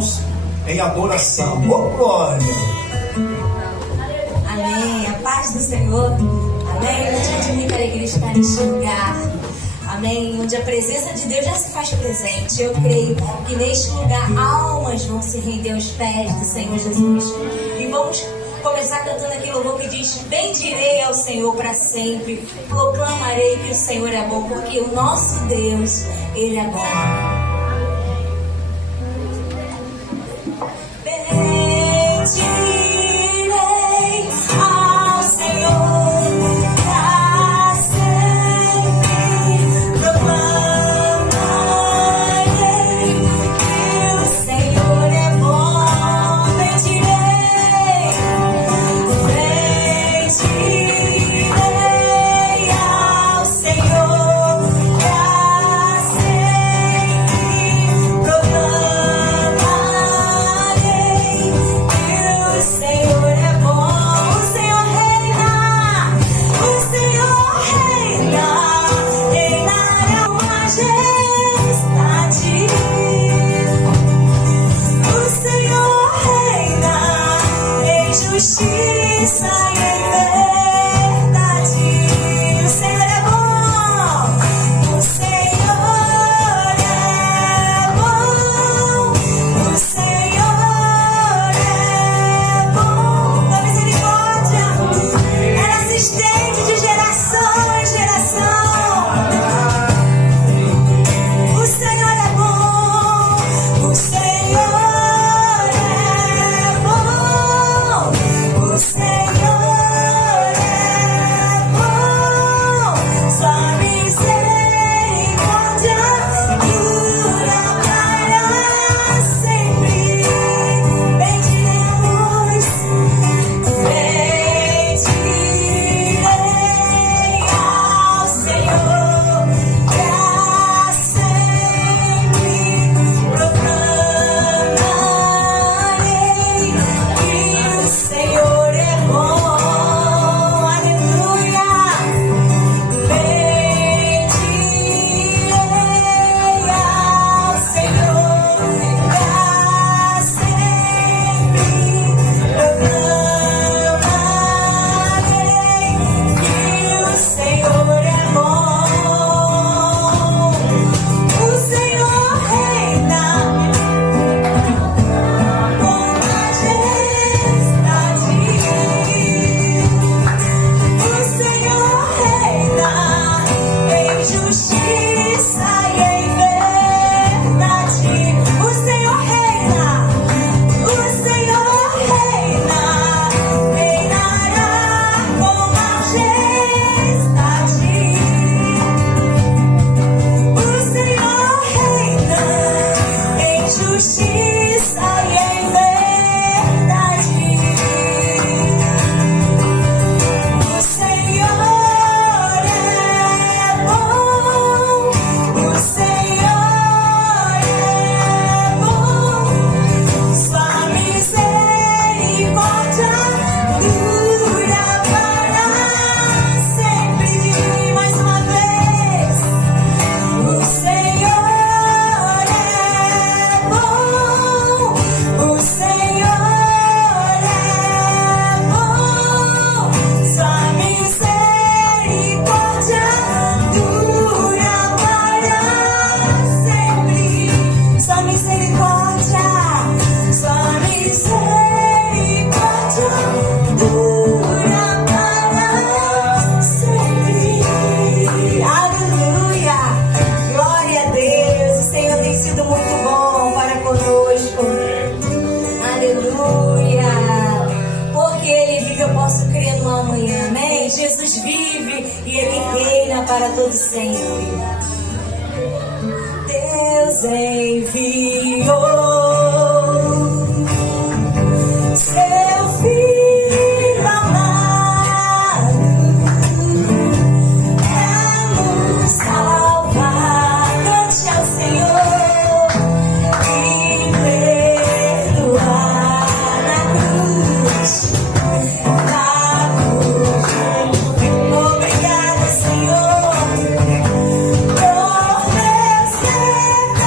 mãos em adoração. Oh, glória! Amém. A paz do Senhor. Amém. Um dia de muita alegria estar neste lugar. Amém. Onde a presença de Deus já se faz presente. Eu creio que neste lugar almas vão se render aos pés do Senhor Jesus. E vamos começar cantando aquele louvor que diz: bendirei ao Senhor para sempre, proclamarei que o Senhor é bom, porque o nosso Deus, Ele é bom. Para todo sempre. Deus enviou seu Filho amado para nos salvar. Cante ao Senhor e perdoar na cruz. Obrigada, Senhor. Por resgatar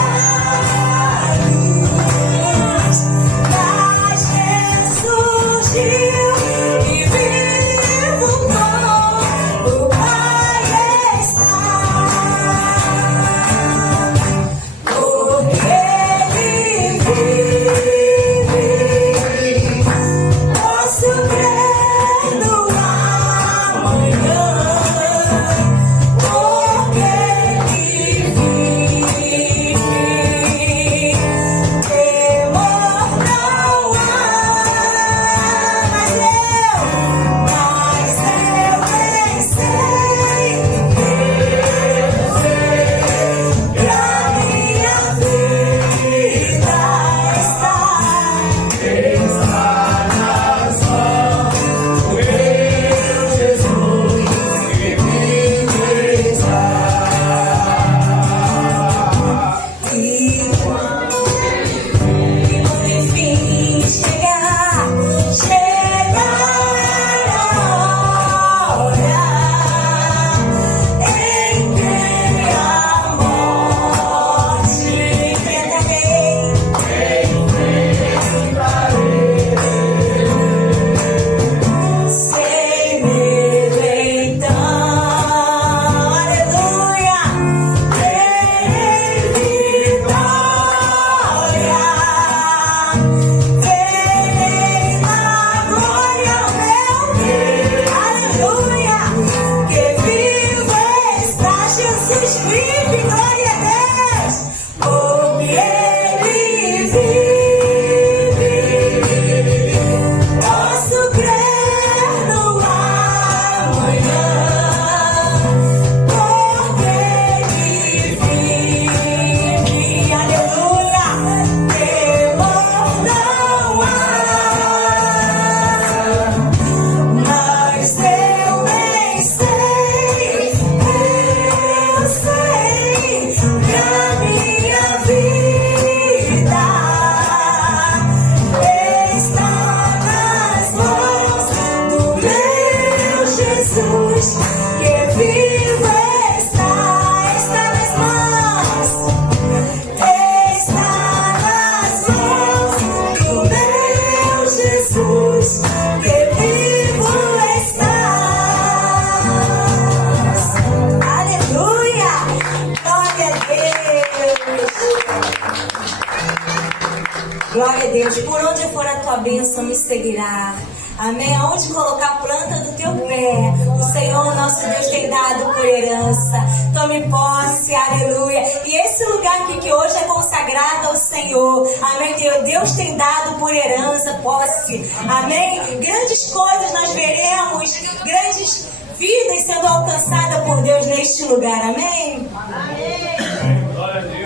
Glória a Deus. Por onde for a tua bênção me seguirá. Amém. Aonde colocar a planta do teu pé, o Senhor nosso Deus tem dado por herança. Tome posse, aleluia. E esse lugar aqui que hoje é consagrado ao Senhor, amém. Deus tem dado por herança, posse, amém. Grandes coisas nós veremos, grandes vidas sendo alcançadas por Deus neste lugar, amém.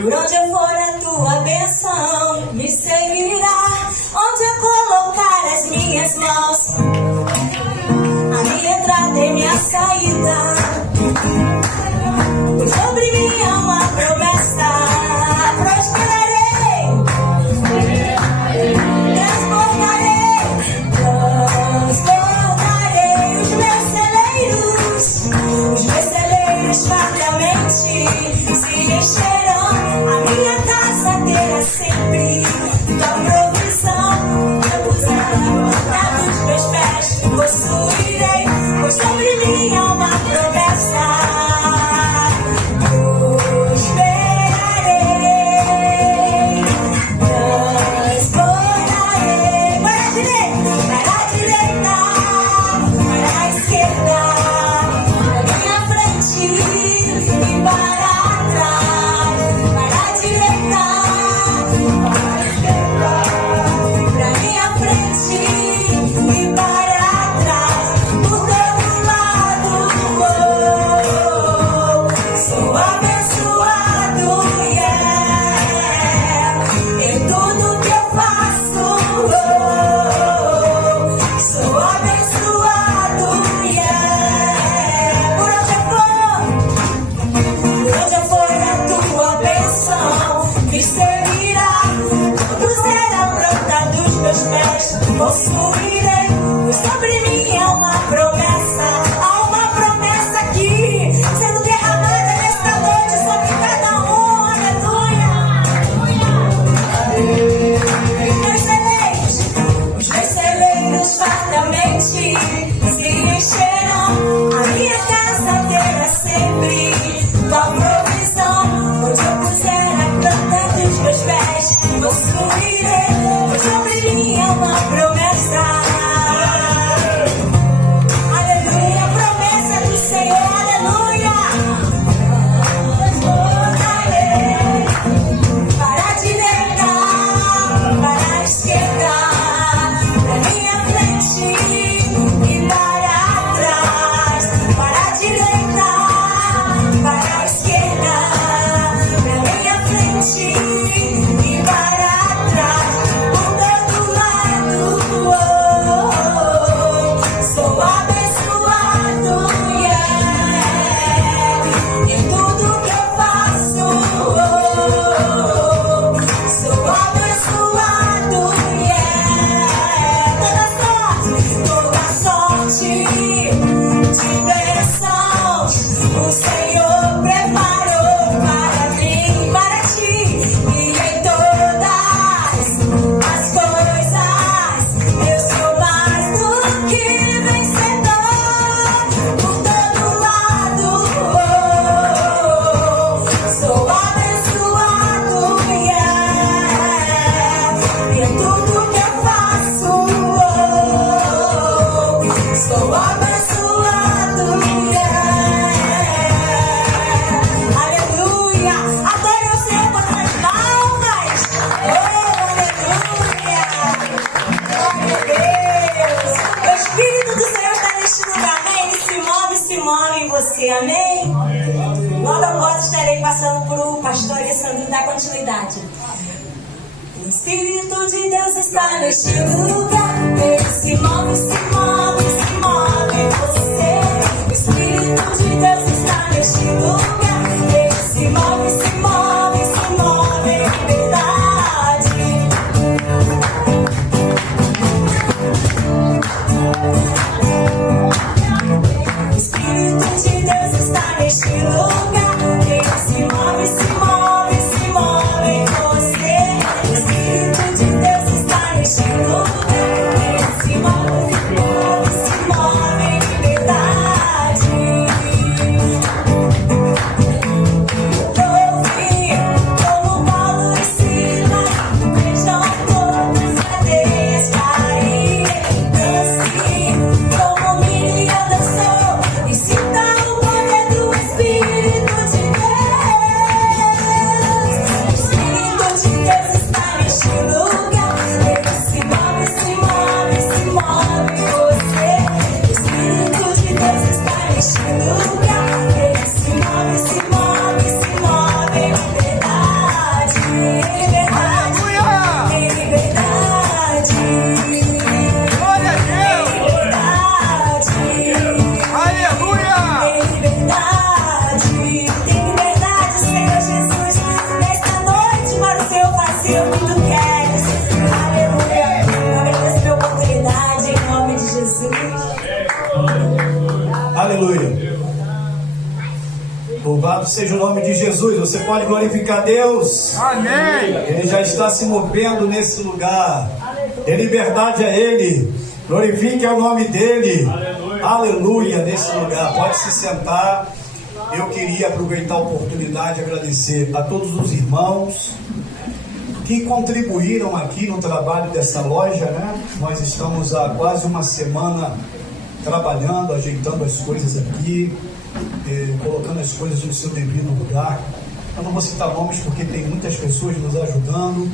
Por onde eu for a tua bênção me seguirá. Onde eu colocar as minhas mãos, a minha entrada e minha saída, pois sobre mim há uma promessa. Prosperarei, transportarei os meus celeiros fartamente se encherão. A minha casa terá sempre tua provisão. Eu puser na ponta dos meus pés, possuirei, pois sobre mim há uma promessa. Prosperarei, transportarei para a direita, para a esquerda, para a minha frente e para trás, para a direita, para a esquerda, para a minha frente e para trás, por todo lado. Sou abençoado, em tudo que eu faço. Sou abençoado, por onde eu for a tua bênção me seguirá. Tudo será planta dos meus pés, possuirei, pois sobre mim há uma promessa. Há uma promessa aqui sendo derramada nesta noite sobre cada um, aleluia. Os meus celeiros fartamente se encherão. A minha casa terá sempre tua provisão. Onde eu puser a planta dos meus pés, possuirei, pois sobre mim é uma promessa. Aleluia, promessa do Senhor, aleluia. Transportarei para a direita, para a esquerda, para a minha frente e para trás, para a direita, para a esquerda, para a minha frente e para trás, por todo lado. Sou abençoado, em tudo que eu faço. Sou abençoado, toda sorte de bênçãos o Senhor preparou para mim, para ti, e em todas as coisas eu sou mais do que vencedor. Por todo lado sou abençoado, em tudo que eu faço. Sou abençoado, aleluia. Adore o Senhor com as palmas. Oh, aleluia. Glória a Deus. O Espírito do Senhor está neste lugar, amém? Ele se move em você, amém? Logo após estarei passando por o pastor Alessandro dar continuidade. O Espírito de Deus está neste lugar. Ele se move em você. O Espírito de Deus está neste lugar. Ele se move em liberdade. O Espírito de Deus está neste lugar. Ele se move em você. O Espírito de Deus está neste lugar. Ele se move Aleluia. Eu agradeço pela oportunidade em nome de Jesus. Aleluia. Louvado seja o nome de Jesus. Você pode glorificar Deus. Amém. Ele já está se movendo nesse lugar. Dê liberdade a Ele. Glorifique o nome dEle. Aleluia nesse lugar. Pode se sentar. Eu queria aproveitar a oportunidade e agradecer a todos os irmãos que contribuíram aqui no trabalho dessa loja, né? Nós estamos há quase uma semana trabalhando, ajeitando as coisas aqui, colocando as coisas no seu devido lugar. Eu não vou citar nomes porque tem muitas pessoas nos ajudando,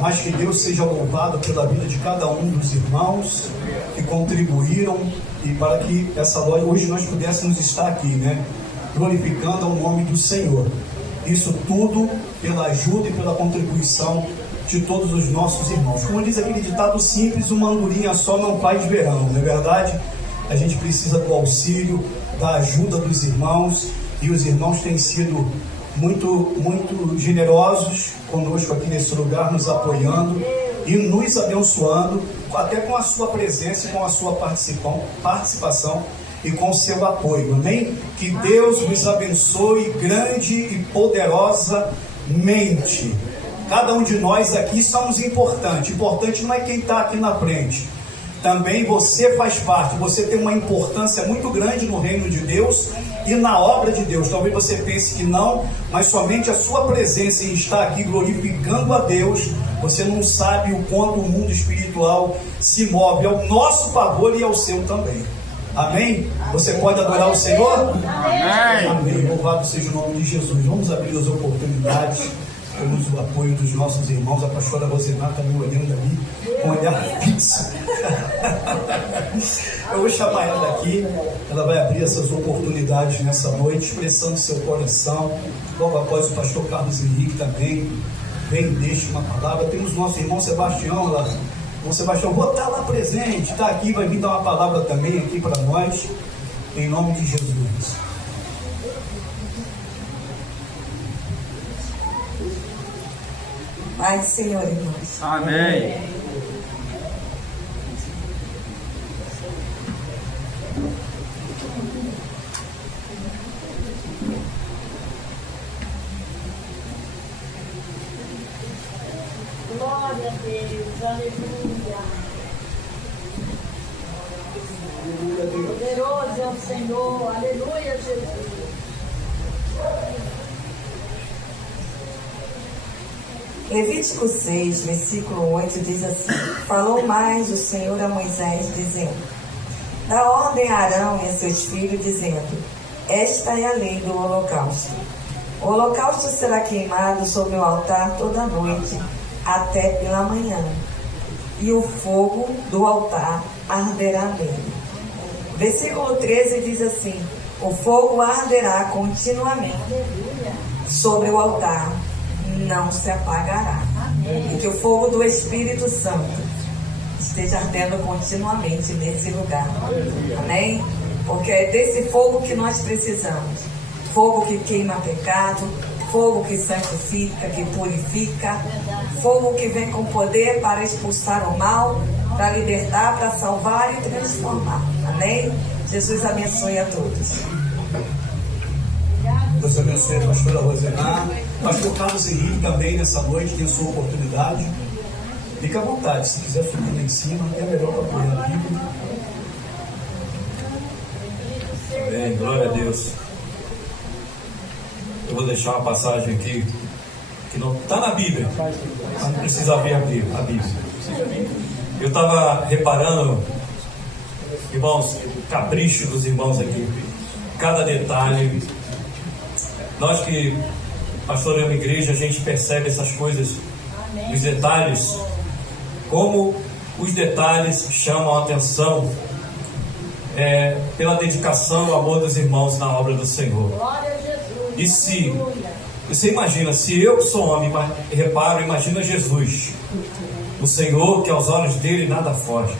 mas que Deus seja louvado pela vida de cada um dos irmãos que contribuíram e para que essa loja, hoje nós pudéssemos estar aqui, né? Glorificando o nome do Senhor. Isso tudo pela ajuda e pela contribuição de todos os nossos irmãos. Como diz aquele ditado simples, uma andorinha só não faz verão, não é verdade? A gente precisa do auxílio, da ajuda dos irmãos, e os irmãos têm sido muito generosos conosco aqui nesse lugar, nos apoiando e nos abençoando, até com a sua presença e com a sua participação e com o seu apoio, amém? Que Deus nos abençoe grande e poderosamente. Cada um de nós aqui somos importantes. Importante não é quem está aqui na frente. Também você faz parte. Você tem uma importância muito grande no reino de Deus e na obra de Deus. Talvez você pense que não, mas somente a sua presença em estar aqui glorificando a Deus, você não sabe o quanto o mundo espiritual se move ao nosso favor e ao seu também. Amém? Você pode adorar o Senhor? Amém. Amém. Louvado seja o nome de Jesus. Vamos abrir as oportunidades. Temos o apoio dos nossos irmãos. A pastora Rosemar está me olhando ali com um olhar fixo. Eu vou chamar ela daqui. Ela vai abrir essas oportunidades nessa noite, expressando seu coração. Logo após o pastor Carlos Henrique também vem e deixa uma palavra. Temos nosso irmão Sebastião lá. Irmão Sebastião, vou estar lá presente, está aqui, vai vir dar uma palavra também aqui para nós, em nome de Jesus. Pai do Senhor, irmãos. Amém. Glória a Deus, aleluia. Poderoso é o Senhor, aleluia, Jesus. Levítico 6, versículo 8 diz assim: Falou mais o Senhor a Moisés, dizendo: Dá ordem a Arão e a seus filhos, dizendo: Esta é a lei do holocausto. O holocausto será queimado sobre o altar toda noite, até pela manhã, e o fogo do altar arderá nele. Versículo 13 diz assim: O fogo arderá continuamente sobre o altar, não se apagará. E que o fogo do Espírito Santo esteja ardendo continuamente nesse lugar. Amém? Porque é desse fogo que nós precisamos. Fogo que queima pecado, fogo que santifica, que purifica, fogo que vem com poder para expulsar o mal, para libertar, para salvar e transformar. Amém? Jesus abençoe a todos. Deus abençoe a pastora Rosemar. Pastor Carlos Henrique também nessa noite tem a sua oportunidade. Fique à vontade, se quiser subir lá em cima, é melhor para apoiar a Bíblia. Amém, glória a Deus. Eu vou deixar uma passagem aqui que não está na Bíblia, mas não precisa ver a Bíblia. Eu estava reparando, irmãos, capricho dos irmãos aqui, cada detalhe. Nós que pastoreamos a igreja, a gente percebe essas coisas, os detalhes, como os detalhes chamam a atenção pela dedicação e o amor dos irmãos na obra do Senhor. Glória a Jesus. E se você imagina, se eu que sou homem, reparo, imagina Jesus, o Senhor que aos olhos dele nada foge.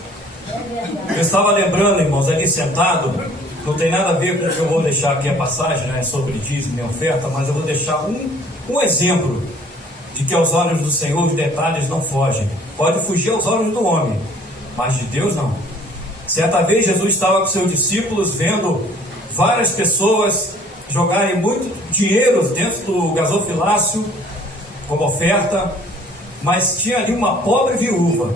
Eu estava lembrando, irmãos, ali sentado, não tem nada a ver com o que eu vou deixar aqui a passagem, né, sobre dízimo e oferta, mas eu vou deixar um exemplo de que aos olhos do Senhor os detalhes não fogem. Pode fugir aos olhos do homem, mas de Deus não. Certa vez Jesus estava com seus discípulos vendo várias pessoas jogarem muito dinheiro dentro do gasofilácio como oferta, mas tinha ali uma pobre viúva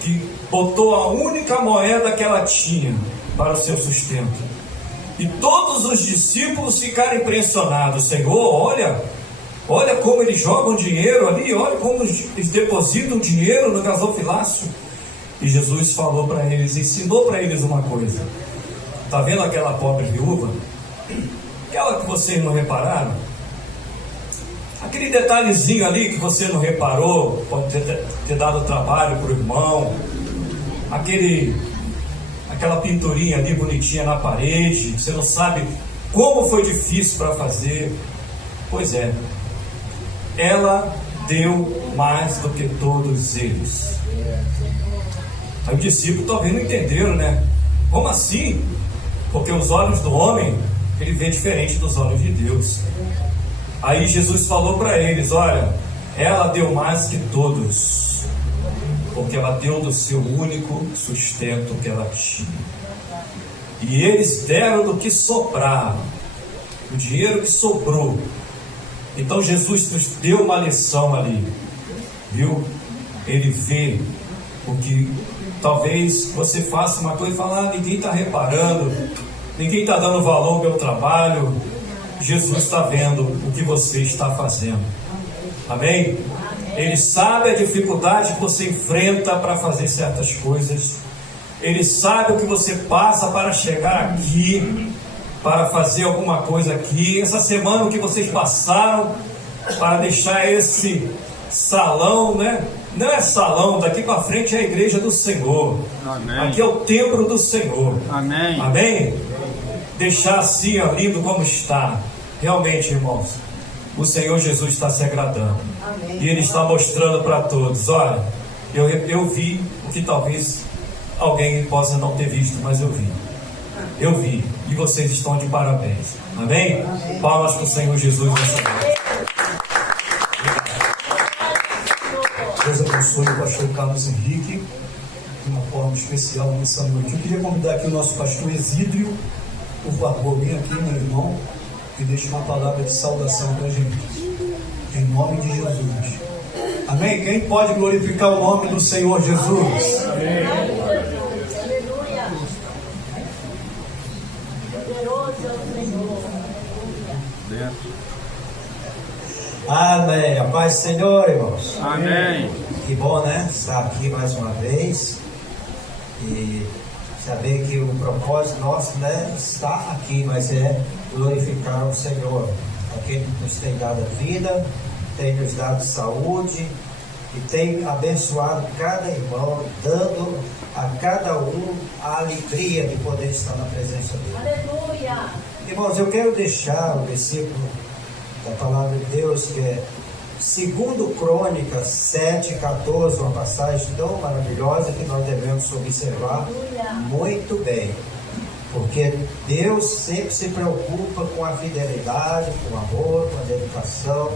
que botou a única moeda que ela tinha para o seu sustento. E todos os discípulos ficaram impressionados. Senhor, olha como eles jogam dinheiro ali, olha como eles depositam dinheiro no gasofilácio. E Jesus falou para eles, ensinou para eles uma coisa. Está vendo aquela pobre viúva? Aquela que vocês não repararam? Aquele detalhezinho ali que você não reparou, pode ter dado trabalho para o irmão. Aquela pinturinha ali bonitinha na parede, que você não sabe como foi difícil para fazer. Pois é, ela deu mais do que todos eles. Aí os discípulos talvez não entenderam, né? Como assim? Porque os olhos do homem, ele vê diferente dos olhos de Deus. Aí Jesus falou para eles, olha, ela deu mais que todos, porque ela deu do seu único sustento que ela tinha. E eles deram do que sobraram, o dinheiro que sobrou. Então Jesus nos deu uma lição ali, viu? Ele vê o que talvez você faça uma coisa e fale, ninguém está reparando, ninguém está dando valor ao meu trabalho. Jesus está vendo o que você está fazendo. Amém? Ele sabe a dificuldade que você enfrenta para fazer certas coisas. Ele sabe o que você passa para chegar aqui, para fazer alguma coisa aqui. Essa semana o que vocês passaram para deixar esse salão, né? Não é salão, daqui para frente é a igreja do Senhor. Amém. Aqui é o templo do Senhor. Amém. Amém? Deixar assim, ó, lindo como está. Realmente, irmãos, o Senhor Jesus está se agradando. Amém. E Ele está mostrando para todos, olha, eu vi o que talvez alguém possa não ter visto, mas eu vi. Eu vi. E vocês estão de parabéns. Amém? Amém. Palmas para o Senhor Jesus nessa noite. Deus abençoe o pastor Carlos Henrique de uma forma especial nessa noite. Eu queria convidar aqui o nosso pastor Exídrio, por favor, vem aqui, meu irmão, e deixe uma palavra de saudação para a gente, em nome de Jesus. Amém? Quem pode glorificar o nome do Senhor Jesus? Amém. Aleluia. Poderoso é o Senhor. Amém. A paz do Senhor, irmãos. Amém. Que bom, né? Estar aqui mais uma vez e saber que o propósito nosso, né, está aqui, mas é glorificar o Senhor, aquele que nos tem dado a vida, tem nos dado saúde e tem abençoado cada irmão, dando a cada um a alegria de poder estar na presença dele. Aleluia. Irmãos, eu quero deixar o versículo da palavra de Deus, que é 2 Crônicas 7:14, uma passagem tão maravilhosa que nós devemos observar muito bem, porque Deus sempre se preocupa com a fidelidade, com o amor, com a dedicação,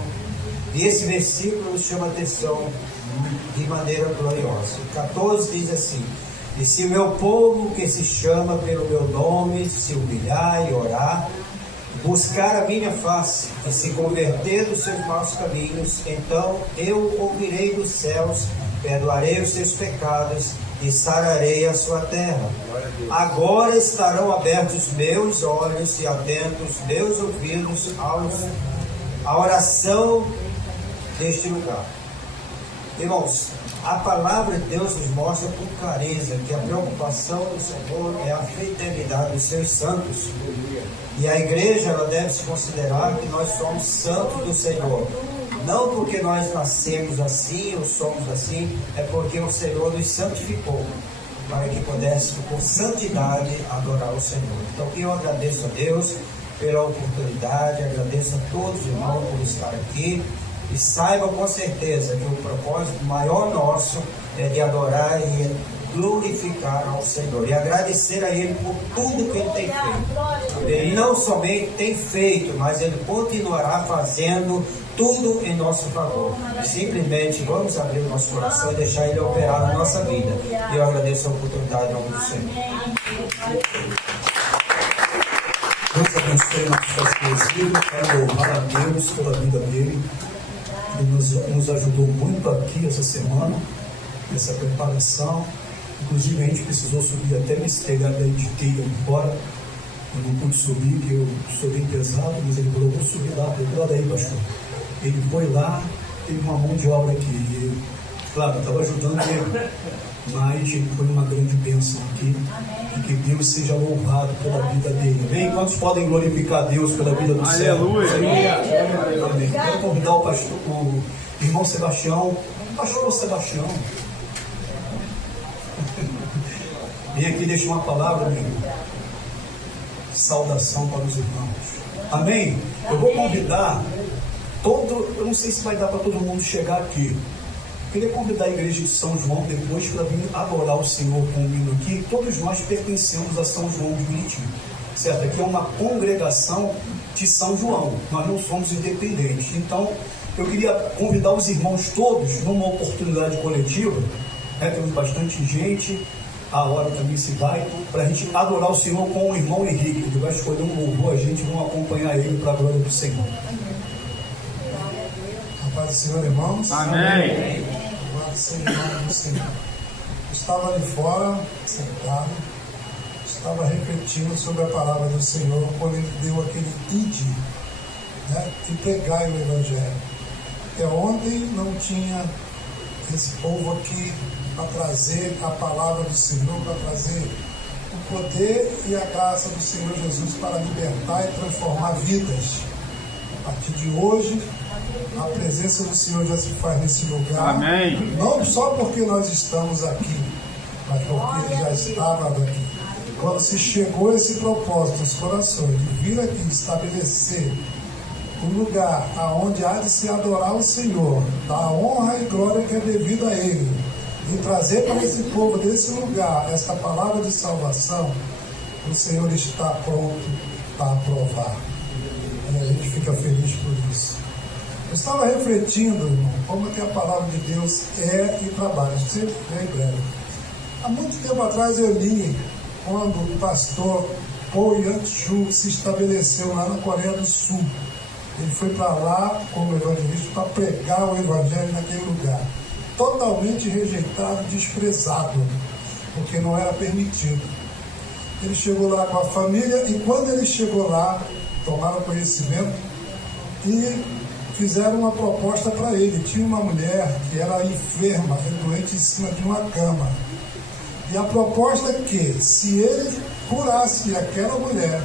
e esse versículo nos chama a atenção de maneira gloriosa. O 14 diz assim: e se o meu povo, que se chama pelo meu nome, se humilhar e orar, buscar a minha face e se converter dos seus maus caminhos, então eu ouvirei dos céus, perdoarei os seus pecados e sararei a sua terra. Agora estarão abertos meus olhos e atentos meus ouvidos à oração deste lugar. Irmãos, a palavra de Deus nos mostra com clareza que a preocupação do Senhor é a fidelidade dos seus santos. E a igreja, ela deve se considerar que nós somos santos do Senhor. Não porque nós nascemos assim ou somos assim, é porque o Senhor nos santificou para que pudéssemos, com santidade, adorar o Senhor. Então, eu agradeço a Deus pela oportunidade, agradeço a todos os irmãos por estar aqui. E saibam com certeza que o propósito maior nosso é de adorar e glorificar ao Senhor e agradecer a Ele por tudo que Ele tem feito. Ele não somente tem feito, mas Ele continuará fazendo tudo em nosso favor. Simplesmente vamos abrir o nosso coração e deixar Ele operar na nossa vida. E eu agradeço a oportunidade em nome do Senhor. Deus abençoe nossas vidas. Quero louvar a Deus pela vida dele. Ele nos ajudou muito aqui essa semana, nessa preparação. Inclusive a gente precisou subir até me pegar daí de telha fora. Eu não pude subir, porque eu sou bem pesado, mas ele falou, vou subir lá, olha aí, pastor. Ele foi lá, teve uma mão de obra aqui. E, claro, estava ajudando ele, mas ele foi uma grande bênção aqui. E que Deus seja louvado pela vida dele. Amém? Quantos podem glorificar a Deus pela vida do céu? Aleluia! Amém. Quero convidar o pastor, o irmão Sebastião. Pastor Sebastião. Vem aqui deixar uma palavra, meu irmão. Saudação para os irmãos. Amém? Eu vou convidar eu não sei se vai dar para todo mundo chegar aqui. Eu queria convidar a igreja de São João depois para vir adorar o Senhor com o hino aqui. Todos nós pertencemos a São João de Meriti, certo? Aqui é uma congregação de São João. Nós não somos independentes. Então, eu queria convidar os irmãos todos numa oportunidade coletiva. Temos bastante gente. A hora também se vai, para a gente adorar o Senhor com o irmão Henrique. Ele vai escolher um louvor, a gente vai acompanhar ele para a glória do Senhor. A paz do Senhor, irmãos. Amém. Glória seja o nome do Senhor. Eu estava ali fora, sentado, estava refletindo sobre a palavra do Senhor quando ele deu aquele ide, né, e pregai o Evangelho. Até ontem não tinha esse povo aqui para trazer a palavra do Senhor, para trazer o poder e a graça do Senhor Jesus para libertar e transformar vidas. A partir de hoje, a presença do Senhor já se faz nesse lugar. Amém. Não só porque nós estamos aqui, mas porque Ele já estava aqui. Quando se chegou esse propósito nos corações de vir aqui estabelecer um lugar aonde há de se adorar o Senhor, da honra e glória que é devida a Ele, e trazer para esse povo desse lugar esta palavra de salvação, o Senhor está pronto para aprovar. E a gente fica feliz por isso. Eu estava refletindo, irmão, como que a palavra de Deus é e trabalha. Sempre é breve. Há muito tempo atrás eu li quando o pastor Paul Yang-Chu se estabeleceu lá na Coreia do Sul. Ele foi para lá como evangelista para pregar o evangelho naquele lugar. Totalmente rejeitado, desprezado, porque não era permitido. Ele chegou lá com a família e quando ele chegou lá, tomaram conhecimento e fizeram uma proposta para ele. Tinha uma mulher que era enferma, doente em cima de uma cama. E a proposta é que, se ele curasse aquela mulher,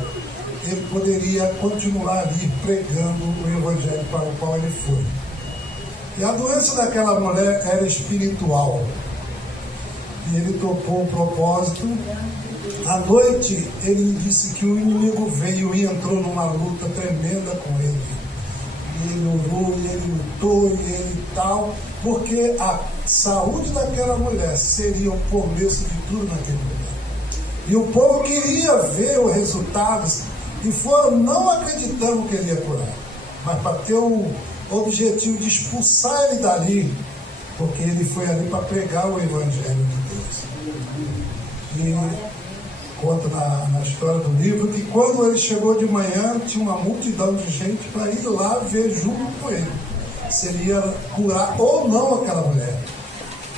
ele poderia continuar ali pregando o evangelho para o qual ele foi. E a doença daquela mulher era espiritual. E ele topou o propósito. À noite, ele disse que o inimigo veio e entrou numa luta tremenda com ele. E ele orou, e ele lutou, e ele tal, porque a saúde daquela mulher seria o começo de tudo naquele lugar. E o povo queria ver os resultados, e foram não acreditando que ele ia curar, mas para ter o objetivo de expulsar ele dali, porque ele foi ali para pregar o Evangelho de Deus. E conta na história do livro que quando ele chegou de manhã, tinha uma multidão de gente para ir lá ver junto com ele se ele ia curar ou não aquela mulher.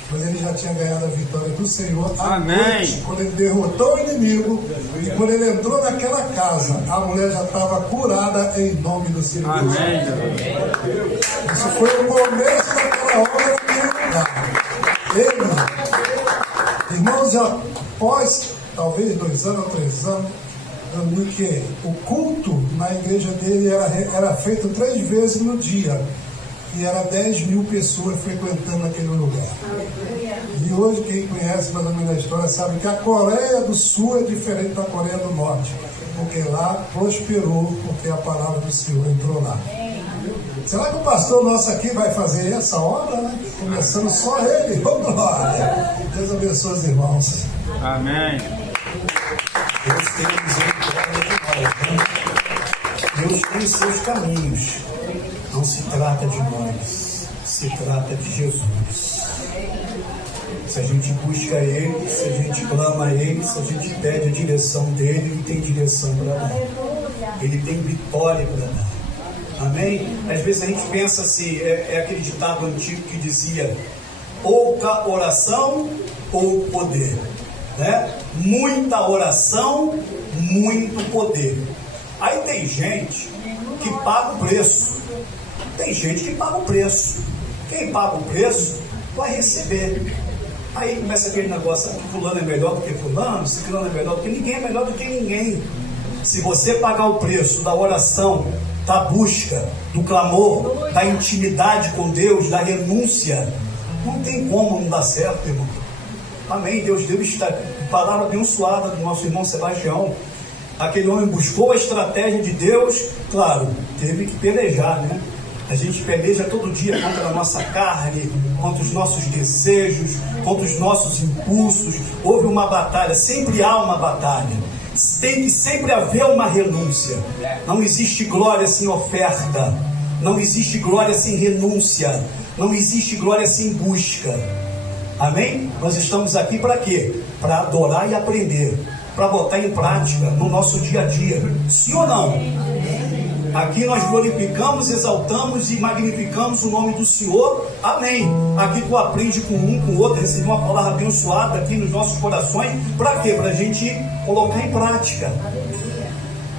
Mas ele já tinha ganhado a vitória do Senhor à noite, quando ele derrotou o inimigo, e quando ele entrou naquela casa, a mulher já estava curada em nome do Senhor. Amém. Isso foi o começo daquela obra naquele lugar. Ele, irmãos, após talvez 2 anos ou 3 anos, eu li que o culto na igreja dele era feito 3 vezes no dia. E era 10 mil pessoas frequentando aquele lugar. E hoje, quem conhece mais ou menos a história sabe que a Coreia do Sul é diferente da Coreia do Norte, porque lá prosperou, porque a palavra do Senhor entrou lá. Será que o pastor nosso aqui vai fazer essa obra, né? Começando só ele. Ô, glória! Deus abençoe os irmãos. Amém. Deus tem misericórdia de nós, né? Deus tem os seus caminhos. Não se trata de nós, se trata de Jesus. Se a gente busca Ele, se a gente clama a Ele, se a gente pede a direção dEle, Ele tem direção para dar. Ele tem vitória para dar. Amém? Às vezes a gente pensa assim, é aquele ditado antigo que dizia: pouca oração ou poder, né? Muita oração, muito poder. Aí tem gente que paga o preço. Tem gente que paga o preço. Quem paga o preço vai receber. Aí começa aquele negócio: fulano é melhor do que fulano, ciclano é melhor do que ninguém, é melhor do que ninguém. Se você pagar o preço da oração, da busca, do clamor, da intimidade com Deus, da renúncia, não tem como não dar certo, irmão. Amém. Deus deu palavra abençoada do nosso irmão Sebastião. Aquele homem buscou a estratégia de Deus, claro, teve que pelejar, né? A gente peleja todo dia contra a nossa carne, contra os nossos desejos, contra os nossos impulsos. Houve uma batalha, sempre há uma batalha. Tem que sempre haver uma renúncia. Não existe glória sem oferta. Não existe glória sem renúncia. Não existe glória sem busca. Amém? Nós estamos aqui para quê? Para adorar e aprender. Para botar em prática no nosso dia a dia. Sim ou não? Aqui nós glorificamos, exaltamos e magnificamos o nome do Senhor. Amém. Aqui tu aprende com um, com o outro, receber uma palavra abençoada aqui nos nossos corações. Para quê? Para a gente colocar em prática.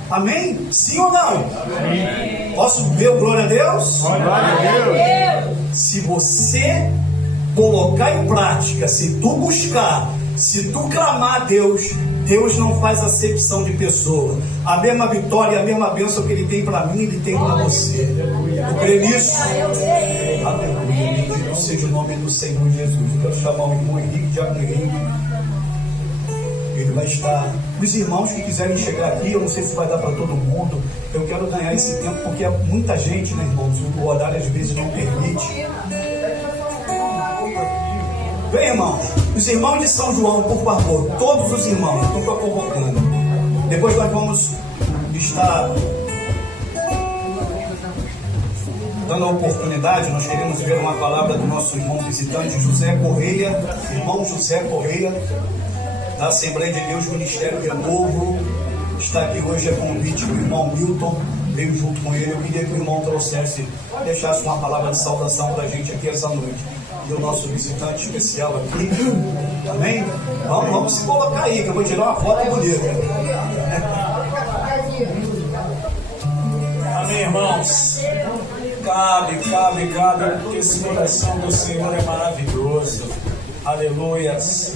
Amém? Sim ou não? Amém. Posso ver o glória a Deus? Glória a Deus. Se você colocar em prática, se tu buscar, se tu clamar a Deus, Deus não faz acepção de pessoa. A mesma vitória, a mesma bênção que Ele tem para mim, Ele tem para você. Eu creio nisso. Aleluia. Bendito seja o nome do Senhor Jesus. Eu quero chamar o irmão Henrique de Henrique. Ele vai estar. Os irmãos que quiserem chegar aqui, eu não sei se vai dar para todo mundo. Eu quero ganhar esse tempo porque é muita gente, né, irmãos? O horário às vezes não permite. Vem, irmãos. Os irmãos de São João, por favor. Todos os irmãos. Então estou convocando. Depois nós vamos estar dando a oportunidade. Nós queremos ver uma palavra do nosso irmão visitante José Correia. Irmão José Correia, da Assembleia de Deus Ministério Renovo. Está aqui hoje a convite do irmão Milton. Veio junto com ele. Eu queria que o irmão deixasse uma palavra de saudação para a gente aqui essa noite. E o nosso visitante especial aqui. Amém? Vamos se colocar aí, que eu vou tirar uma foto bonita. Amém, irmãos? Cabe, porque esse coração do Senhor é maravilhoso. Aleluias.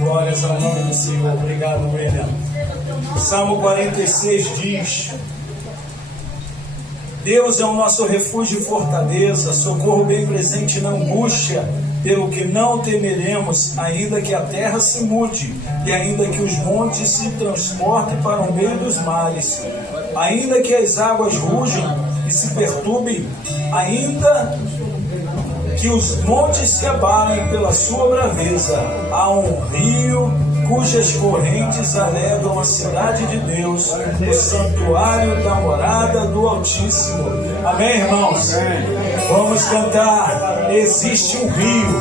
Glórias ao nome do Senhor. Obrigado, William. Salmo 46 diz: Deus é o nosso refúgio e fortaleza, socorro bem presente na angústia, pelo que não temeremos, ainda que a terra se mude, e ainda que os montes se transportem para o meio dos mares, ainda que as águas rujam e se perturbem, ainda que os montes se abalem pela sua braveza. Há um rio cujas correntes alegram a cidade de Deus, o santuário da morada do Altíssimo. Amém, irmãos? Amém. Vamos cantar. Existe um rio,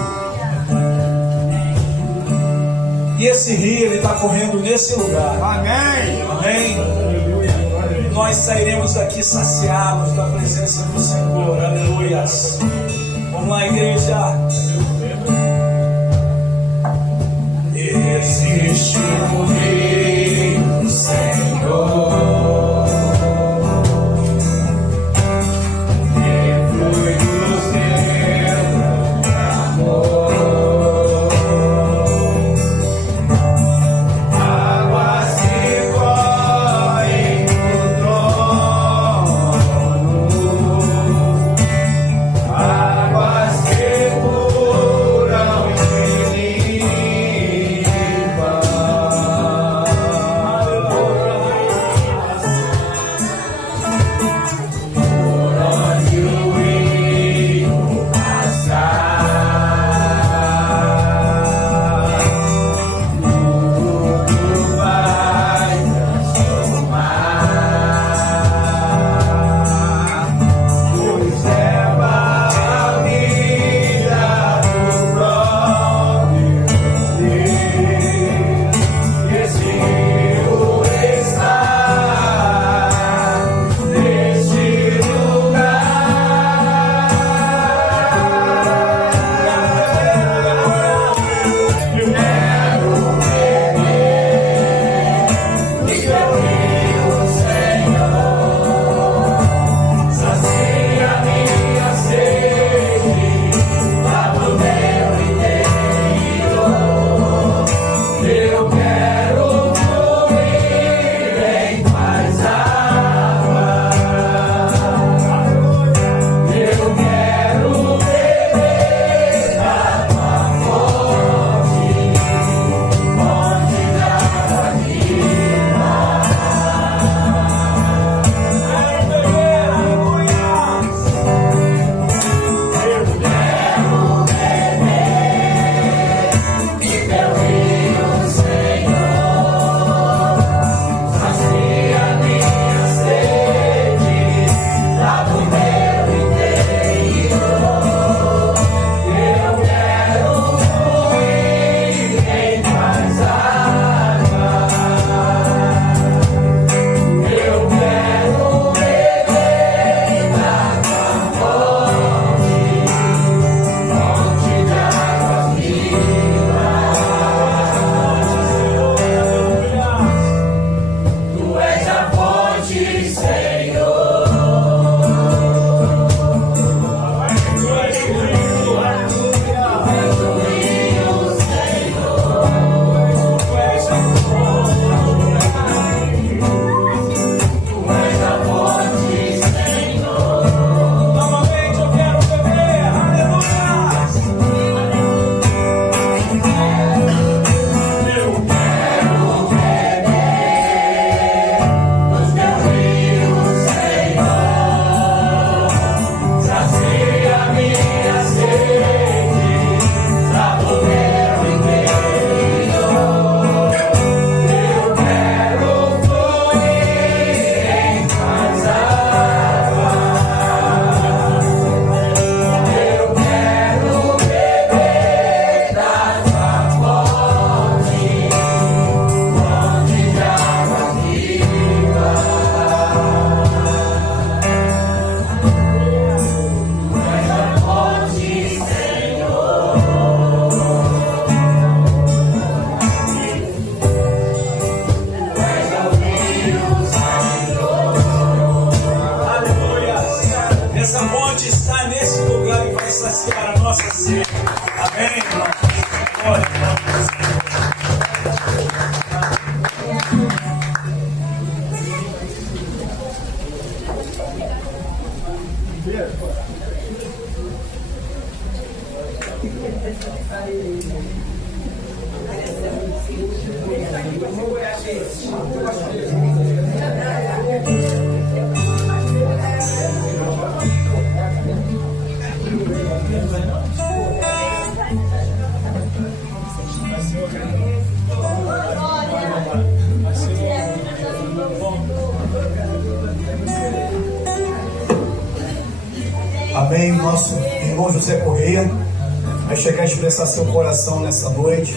e esse rio ele está correndo nesse lugar. Amém. Amém. Nós sairemos daqui saciados da presença do Senhor. Aleluias. Vamos lá, igreja. Existe um rio, Senhor, que flui do seu amor, águas que correm do trono, águas que Amém. Nosso irmão José Correia vai chegar a expressar seu coração nessa noite.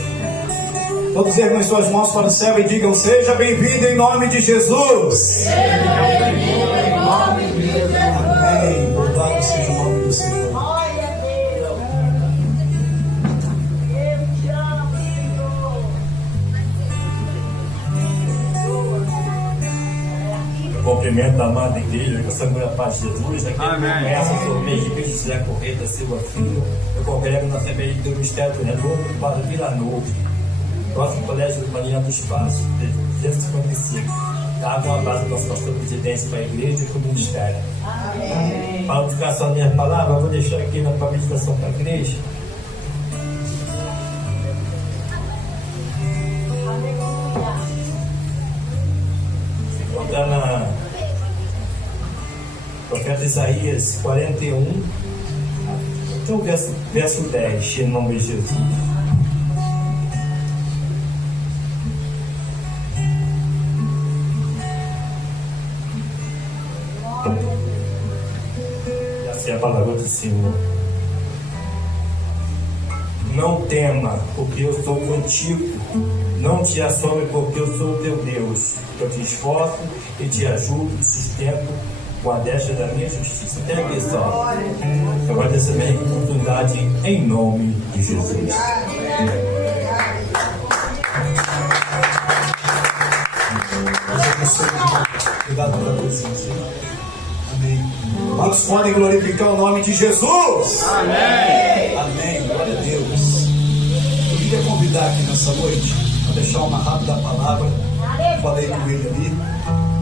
Todos erguam suas mãos para o céu e digam: seja bem-vindo em nome de Jesus. Seja bem-vindo em nome de Jesus. Amém. Louvado seja o nome do Senhor. Glória a Deus. Eu te amo, Senhor. Cumprimento da amada igreja, com a sangue paz de Jesus. Aqui Amém. sou o mês de José Correia da Silva Filho. Eu congrego na Assembleia do Ministério do Renovo, para Vila Nova, próximo Colégio do Marinha do Espaço, 255. Dá um abraço ao nosso pastor presidente para a igreja e para o ministério. Para a educação da minha palavra, eu vou deixar aqui na meditação para a igreja. Está na profeta Isaías 41, então verso 10, em nome de Jesus. Essa é a palavra do Senhor. Não tema, porque eu sou contigo. Não te assombre, porque eu sou teu Deus. Eu te esforço e te ajudo, te sustento com a destra da minha justiça. Até aqui, pessoal. Eu vou ter essa minha oportunidade em nome de Jesus. Obrigado pela presença. Amém. Quantos podem glorificar o nome de Jesus? Amém. Amém. Glória a Deus. Eu queria convidar aqui nessa noite a deixar uma rápida palavra. Falei com ele ali.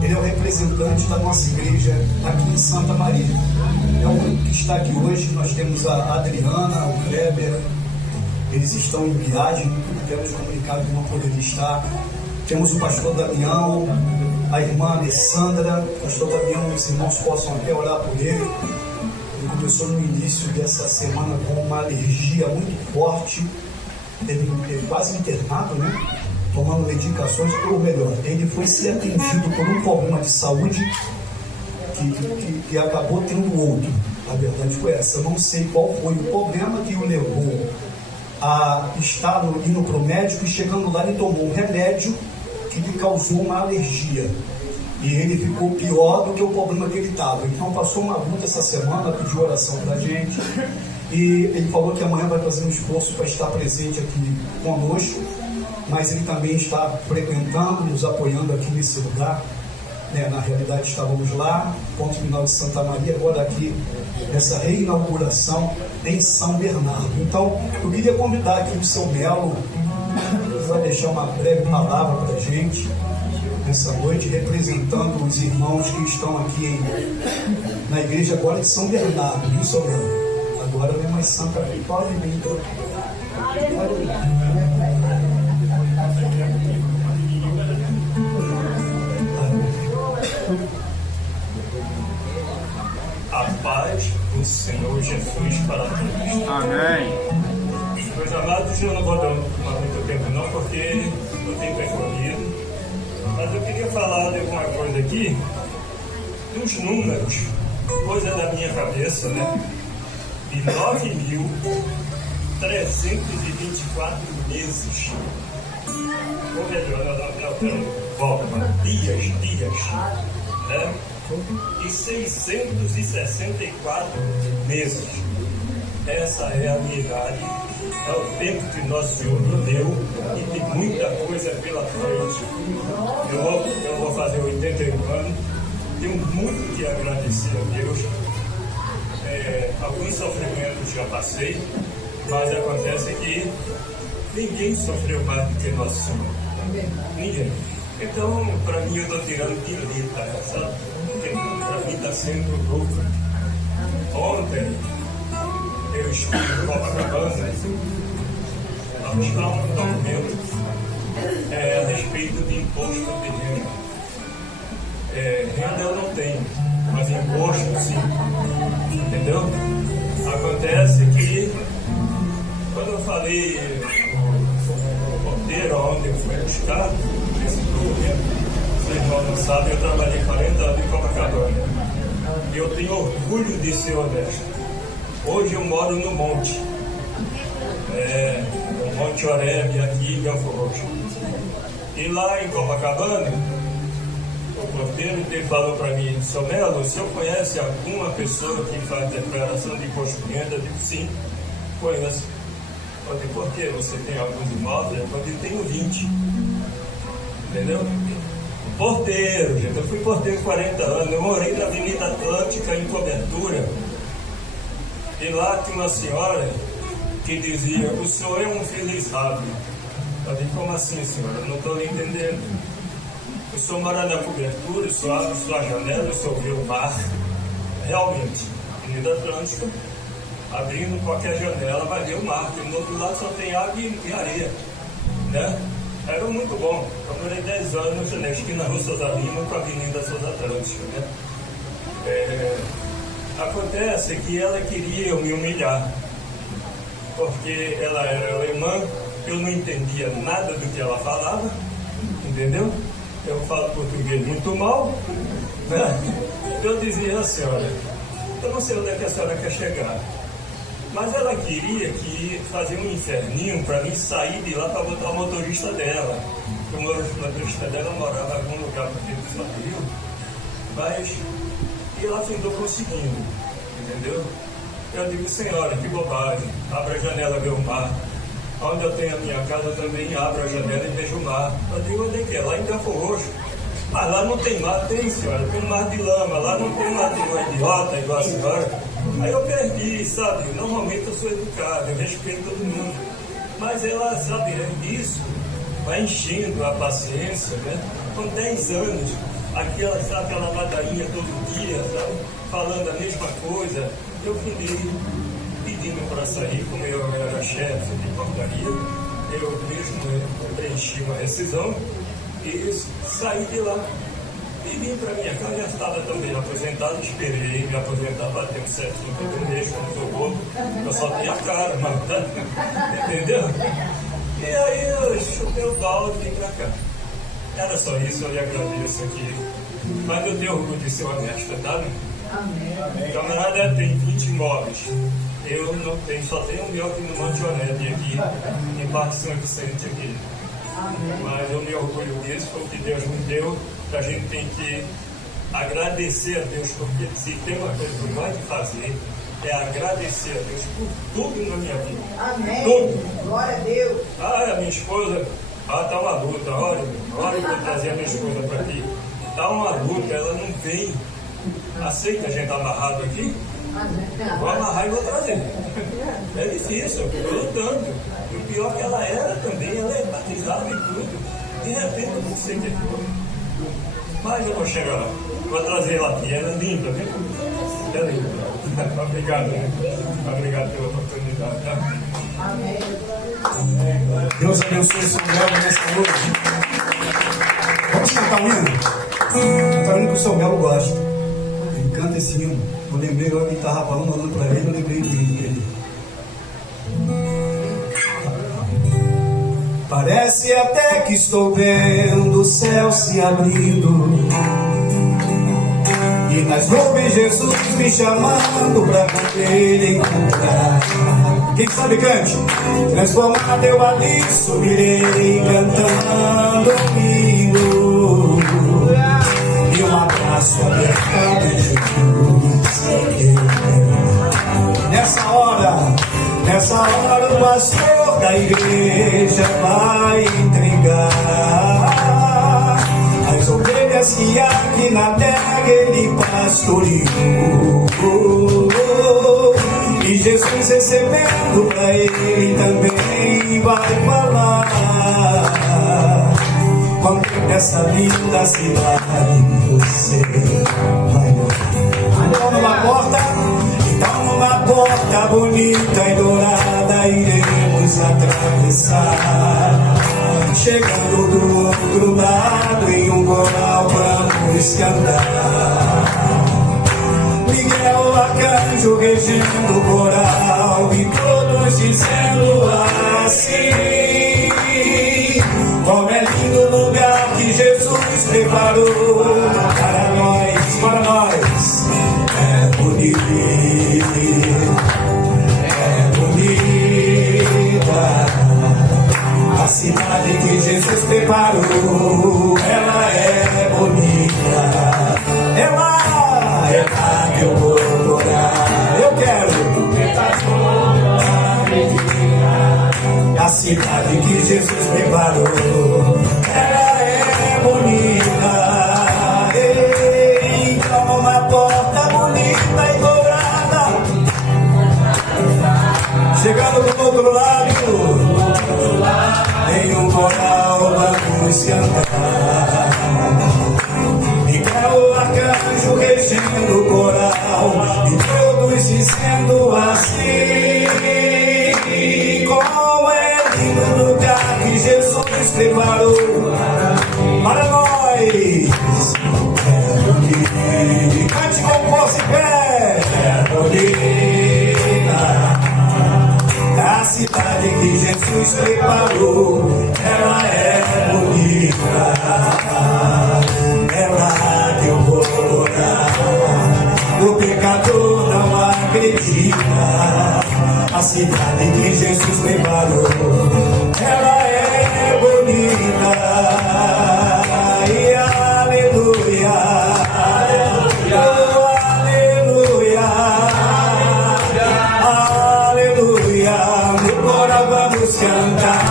Ele é o representante da nossa igreja aqui em Santa Maria. É o único que está aqui hoje. Nós temos a Adriana, o Kleber. Eles estão em viagem. Temos comunicado que não poderia estar. Temos o pastor Damião, a irmã Alessandra. Pastor Damião, os irmãos possam até orar por ele. Ele começou no início dessa semana com uma alergia muito forte. Ele quase internado, né? Tomando medicações, ou melhor, ele foi ser atendido por um problema de saúde que acabou tendo outro. A verdade foi essa. Eu não sei qual foi o problema que o levou a estar indo para o médico, e chegando lá ele tomou um remédio que lhe causou uma alergia. E ele ficou pior do que o problema que ele estava. Então passou uma luta essa semana, pediu oração para a gente. E ele falou que amanhã vai fazer um esforço para estar presente aqui conosco. Mas ele também está frequentando, nos apoiando aqui nesse lugar. Na realidade estávamos lá, ponto final de Santa Maria, agora aqui nessa reinauguração em São Bernardo. Então eu queria convidar aqui o seu Melo para deixar uma breve palavra para a gente nessa noite, representando os irmãos que estão aqui na igreja agora de São Bernardo, viu, seu Melo? Agora não é mais Santa Maria, pode vir. A paz do Senhor Jesus para todos. Amém. Meus amados, eu não vou dar muito tempo não, porque o tempo é corrido. Mas eu queria falar de alguma coisa aqui, dos números, coisa da minha cabeça, né? De 9.324 meses. Ou melhor, volta para dias, né? E 664 meses. Essa é a minha idade, é o tempo que nosso Senhor me deu, e tem muita coisa pela frente. Eu vou fazer 81 anos, tenho muito que agradecer a Deus. Alguns sofrimentos já passei, mas acontece que ninguém sofreu mais do que Nosso Senhor. Ninguém. Então, para mim, eu estou tirando de letra, sabe? Porque para mim está sendo louco. Ontem, eu estive em Copacabana, a buscar um documento a respeito de imposto de renda. Renda eu não tenho, mas imposto sim. Entendeu? Acontece que, quando eu falei o porteiro onde eu fui buscar esse documento, vocês não sabem, eu trabalhei 40 anos em Copacabana. E eu tenho orgulho de ser honesto. Hoje eu moro no Monte. No Monte Oreb, aqui em Belfor Roxo. E lá em Copacabana, o porteiro falou para mim: Seu Melo, o senhor conhece alguma pessoa que faz declaração de imposto de renda? Eu digo: sim, conheço. Eu digo: por quê? Você tem alguns imóveis? Eu digo: tenho 20. Entendeu? Porteiro, gente. Eu fui porteiro 40 anos. Eu morei na Avenida Atlântica em Cobertura. E lá tinha uma senhora que dizia: o senhor é um feliz sábio. Eu digo: como assim, senhora? Eu não estou lhe entendendo. O senhor mora na cobertura, o senhor abre sua janela, o senhor vê o mar. Realmente, Avenida Atlântica, abrindo qualquer janela, vai ver o mar, porque no outro lado só tem água e areia. Né? Era muito bom. Eu morei 10 anos na esquina Rua Souza Lima com a Avenida Souza Atlântica. Né? Acontece que ela queria me humilhar, porque ela era alemã, eu não entendia nada do que ela falava, entendeu? Eu falo português muito mal, né? Eu dizia: a senhora, eu não sei onde é que a senhora quer chegar, mas ela queria fazer um inferninho para mim sair de lá para botar o motorista dela. O motorista dela morava em algum lugar para dentro do Rio, mas e ela findou conseguindo, entendeu? Eu digo: senhora, que bobagem, abra a janela e vê o mar. Onde eu tenho a minha casa eu também abro a janela e vejo o mar. Eu digo: onde é que é? Lá em Belfor Roxo. Mas lá não tem mar, tem, senhora, tem mar de lama, lá não tem mar de uma idiota igual a senhora. Aí eu perdi, sabe? Normalmente eu sou educado, eu respeito todo mundo. Mas ela, sabe, isso vai enchendo a paciência, né? Com 10 anos, aquela ladainha todo dia, sabe? Falando a mesma coisa. Eu fui pedindo para sair, como eu era chefe de portaria, eu mesmo preenchi uma rescisão e saí de lá. E vim para minha casa, já estava também aposentado, esperei me aposentar para ter um certinho todo mês, quando sou gordo, eu só tenho a cara, mas tá, entendeu? E aí eu chutei o balde e vim para cá. Era só isso, eu lhe agradeço aqui. Mas eu tenho orgulho de ser honesto, tá? Amém. Camarada tem 20 imóveis. Eu não tenho, só tenho um meu aqui no Monte Oreb, aqui em Parque São Vicente aqui. Amém. Mas eu me orgulho disso, foi o que Deus me deu. A gente tem que agradecer a Deus, porque se tem uma coisa que eu gosto de fazer, é agradecer a Deus por tudo na minha vida. Amém. Tudo. Glória a Deus. A minha esposa, tá uma luta. Olha, eu vou trazer a minha esposa para aqui. Tá uma luta, ela não vem. Aceita a gente amarrado aqui? Vou amarrar e vou trazer. É difícil, eu estou lutando. E o pior que ela era também, ela é batizada e tudo. De repente eu não sei o que é. Mas eu vou chegar lá. Vou trazer ela aqui. Ela é linda, viu? É linda. Obrigado, né? Obrigado pela oportunidade. Tá? Amém. Deus abençoe o seu Melo nessa noite. Vamos cantar um hino? Cantar um hino que o seu Melo gosta. Ele canta esse hino. Eu lembrei, eu estava falando, olhando para ele, eu lembrei do hino dele. Parece até que estou vendo o céu se abrindo e nas nuvens Jesus me chamando para com ele encontrar. Quem sabe cante. Transformado eu ali subirei cantando um hino e um abraço apertado de Jesus. Nessa hora o pastor da igreja vai entregar as ovelhas que aqui na terra ele pastoreou. E Jesus recebendo pra ele também vai falar. Quando essa linda cidade você vai morar. Então numa porta, então numa porta bonita e dourada iremos atravessar. Chegando do outro lado em um coral vamos cantar. Miguel Arcanjo regendo o coral e todos dizendo assim: como é lindo o lugar que Jesus preparou para nós, para nós. É bonito, é bonita a cidade que Jesus preparou. Ela é bonita, ela que eu vou morar. Eu quero a cidade que Jesus preparou. Ela é bonita. Então uma porta bonita e dourada. Chegando do outro lado, em um coral vamos cantar. Miguel Arcanjo regendo o coral e todos dizendo assim: como é lindo o lugar que Jesus preparou para nós. É bonito, cante com força e fé. É bonita a cidade que Jesus preparou. Ela é bonita, ela que eu vou morar. O pecador não acredita. A cidade que Jesus preparou. Ela é bonita. E aleluia, aleluia, aleluia, aleluia. No coral vamos cantar.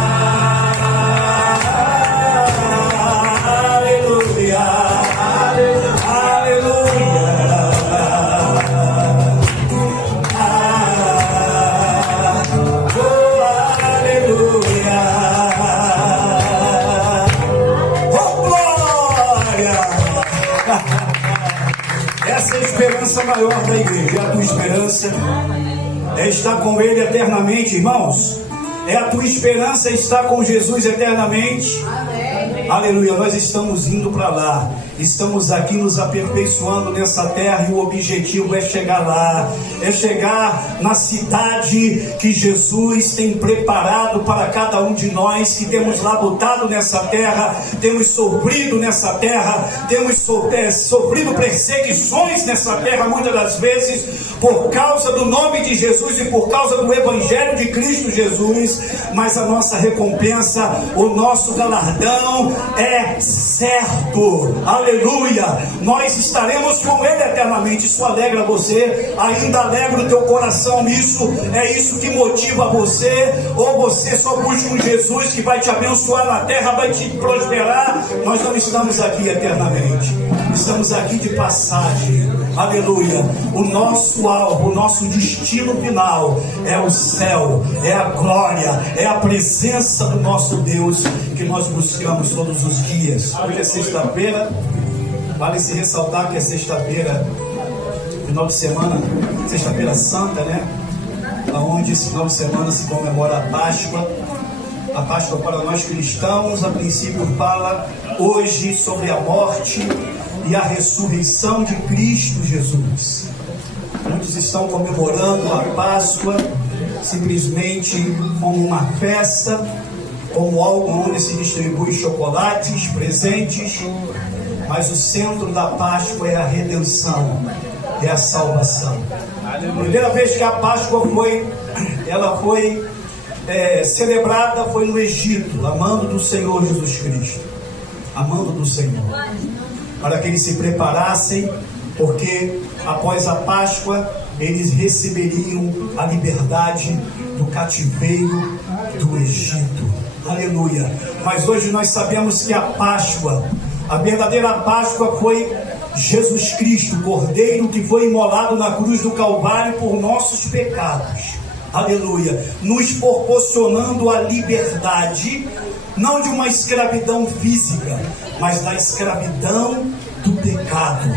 Essa é a esperança maior da igreja. A tua esperança é estar com Ele eternamente, irmãos. É a tua esperança estar com Jesus eternamente. Amém. Aleluia, nós estamos indo para lá. Estamos aqui nos aperfeiçoando nessa terra e o objetivo é chegar lá. É chegar na cidade que Jesus tem preparado para cada um de nós que temos labutado nessa terra, temos sofrido nessa terra, temos sofrido perseguições nessa terra muitas das vezes por causa do nome de Jesus e por causa do Evangelho de Cristo Jesus. Mas a nossa recompensa, o nosso galardão é certo. Aleluia, nós estaremos com Ele eternamente. Isso alegra você, ainda alegra o teu coração. Isso é isso que motiva você. Ou você só busca um Jesus que vai te abençoar na terra, vai te prosperar. Nós não estamos aqui eternamente, estamos aqui de passagem. Aleluia, o nosso alvo, o nosso destino final é o céu, é a glória, é a presença do nosso Deus que nós buscamos todos os dias. Hoje é sexta-feira. Vale se ressaltar que é sexta-feira, final de semana, sexta-feira santa, né? Onde esse final de semana se comemora a Páscoa. A Páscoa para nós cristãos, a princípio fala hoje sobre a morte e a ressurreição de Cristo Jesus. Muitos estão comemorando a Páscoa simplesmente como uma festa, como algo onde se distribui chocolates, presentes. Mas o centro da Páscoa é a redenção, é a salvação. A primeira vez que a Páscoa foi celebrada foi no Egito, amando do Senhor Jesus Cristo, amando do Senhor, para que eles se preparassem, porque após a Páscoa eles receberiam a liberdade do cativeiro do Egito. Aleluia. Mas hoje nós sabemos que a Páscoa, a verdadeira Páscoa foi Jesus Cristo, o Cordeiro que foi imolado na cruz do Calvário por nossos pecados. aleluia, nos proporcionando a liberdade, não de uma escravidão física, mas da escravidão do pecado,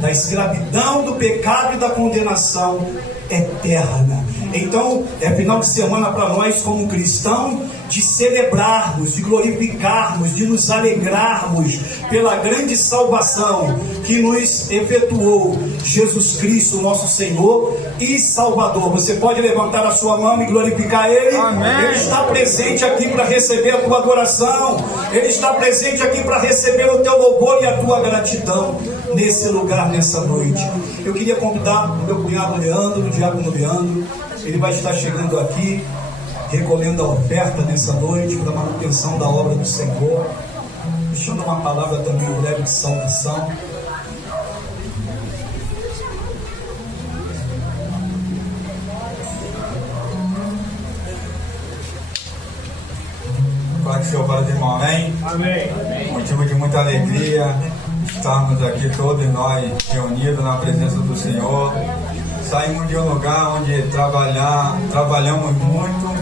da escravidão do pecado e da condenação eterna. Então, é final de semana para nós como cristãos de celebrarmos, de glorificarmos, de nos alegrarmos pela grande salvação que nos efetuou Jesus Cristo, nosso Senhor e Salvador. Você pode levantar a sua mão e glorificar Ele? Amém. Ele está presente aqui para receber a tua adoração. Ele está presente aqui para receber o teu louvor e a tua gratidão nesse lugar, nessa noite. Eu queria convidar o meu cunhado Leandro, o diácono Leandro. Ele vai estar chegando aqui, recolhendo a oferta nessa noite para a manutenção da obra do Senhor, deixando uma palavra também breve de salvação. Pai do Senhor, Pai do irmão, amém? Amém. Motivo de muita alegria estarmos aqui todos nós reunidos na presença do Senhor. Saímos de um lugar onde trabalhamos muito,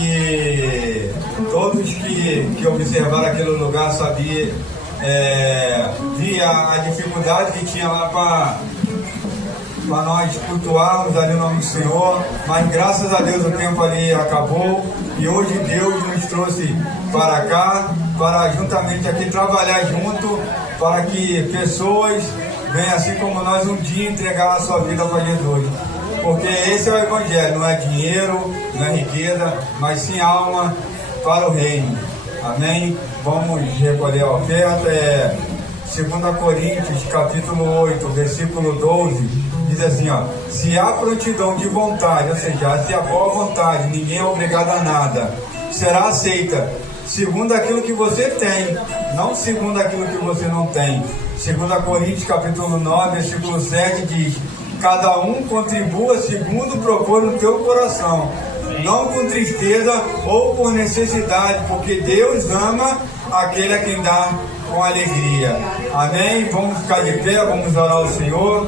e todos que observaram aquele lugar via a dificuldade que tinha lá para nós cultuarmos ali o nome do Senhor, mas graças a Deus o tempo ali acabou e hoje Deus nos trouxe para cá, para juntamente aqui trabalhar junto, para que pessoas venham assim como nós um dia entregar a sua vida para Jesus. Porque esse é o Evangelho, não é dinheiro, não é riqueza, mas sim alma para o reino. Amém? Vamos recolher a oferta. 2 Coríntios, capítulo 8, versículo 12, diz assim, ó: se há prontidão de vontade, ou seja, se há boa vontade, ninguém é obrigado a nada, será aceita segundo aquilo que você tem, não segundo aquilo que você não tem. 2 Coríntios, capítulo 9, versículo 7 diz: cada um contribua segundo propor no teu coração, não com tristeza ou por necessidade, porque Deus ama aquele a quem dá com alegria. Amém? Vamos ficar de pé, vamos orar ao Senhor.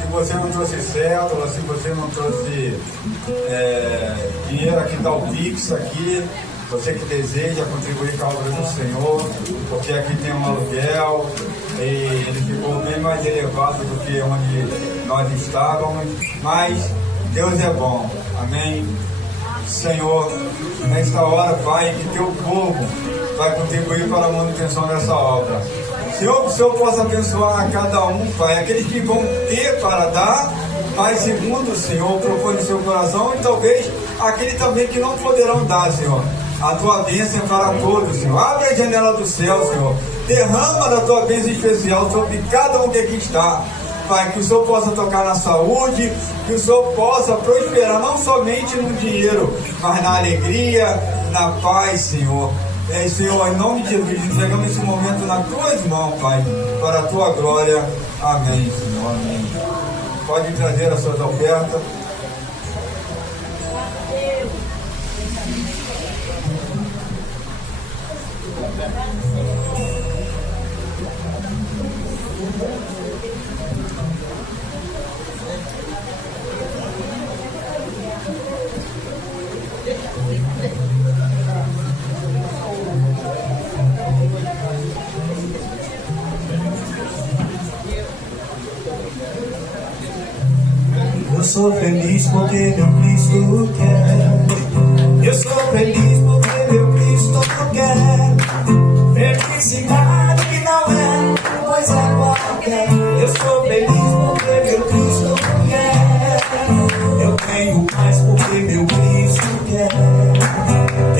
Se você não trouxe cédula, se você não trouxe dinheiro, aqui está o Pix aqui. Você que deseja contribuir com a obra do Senhor, porque aqui tem um aluguel e ele ficou bem mais elevado do que onde nós estávamos, mas Deus é bom. Amém? Senhor, nesta hora, Pai, que teu povo vai contribuir para a manutenção dessa obra. Senhor, que o Senhor possa abençoar a cada um, Pai, aqueles que vão ter para dar, Pai, segundo o Senhor propõe no seu coração, e talvez aqueles também que não poderão dar, Senhor. A tua bênção é para todos, Senhor. Abre a janela do céu, Senhor. Derrama da tua bênção especial sobre cada um que aqui está. Pai, que o Senhor possa tocar na saúde, que o Senhor possa prosperar não somente no dinheiro, mas na alegria, na paz, Senhor. Senhor, em nome de Jesus, entregamos esse momento nas tuas mãos, Pai, para a tua glória. Amém, Senhor. Amém. Pode trazer as suas ofertas. Eu sou feliz porque meu Cristo quer. Eu sou feliz porque meu Cristo quer. Felicidade que não é coisa qualquer. Eu sou feliz porque meu Cristo quer. Eu tenho paz porque meu Cristo quer.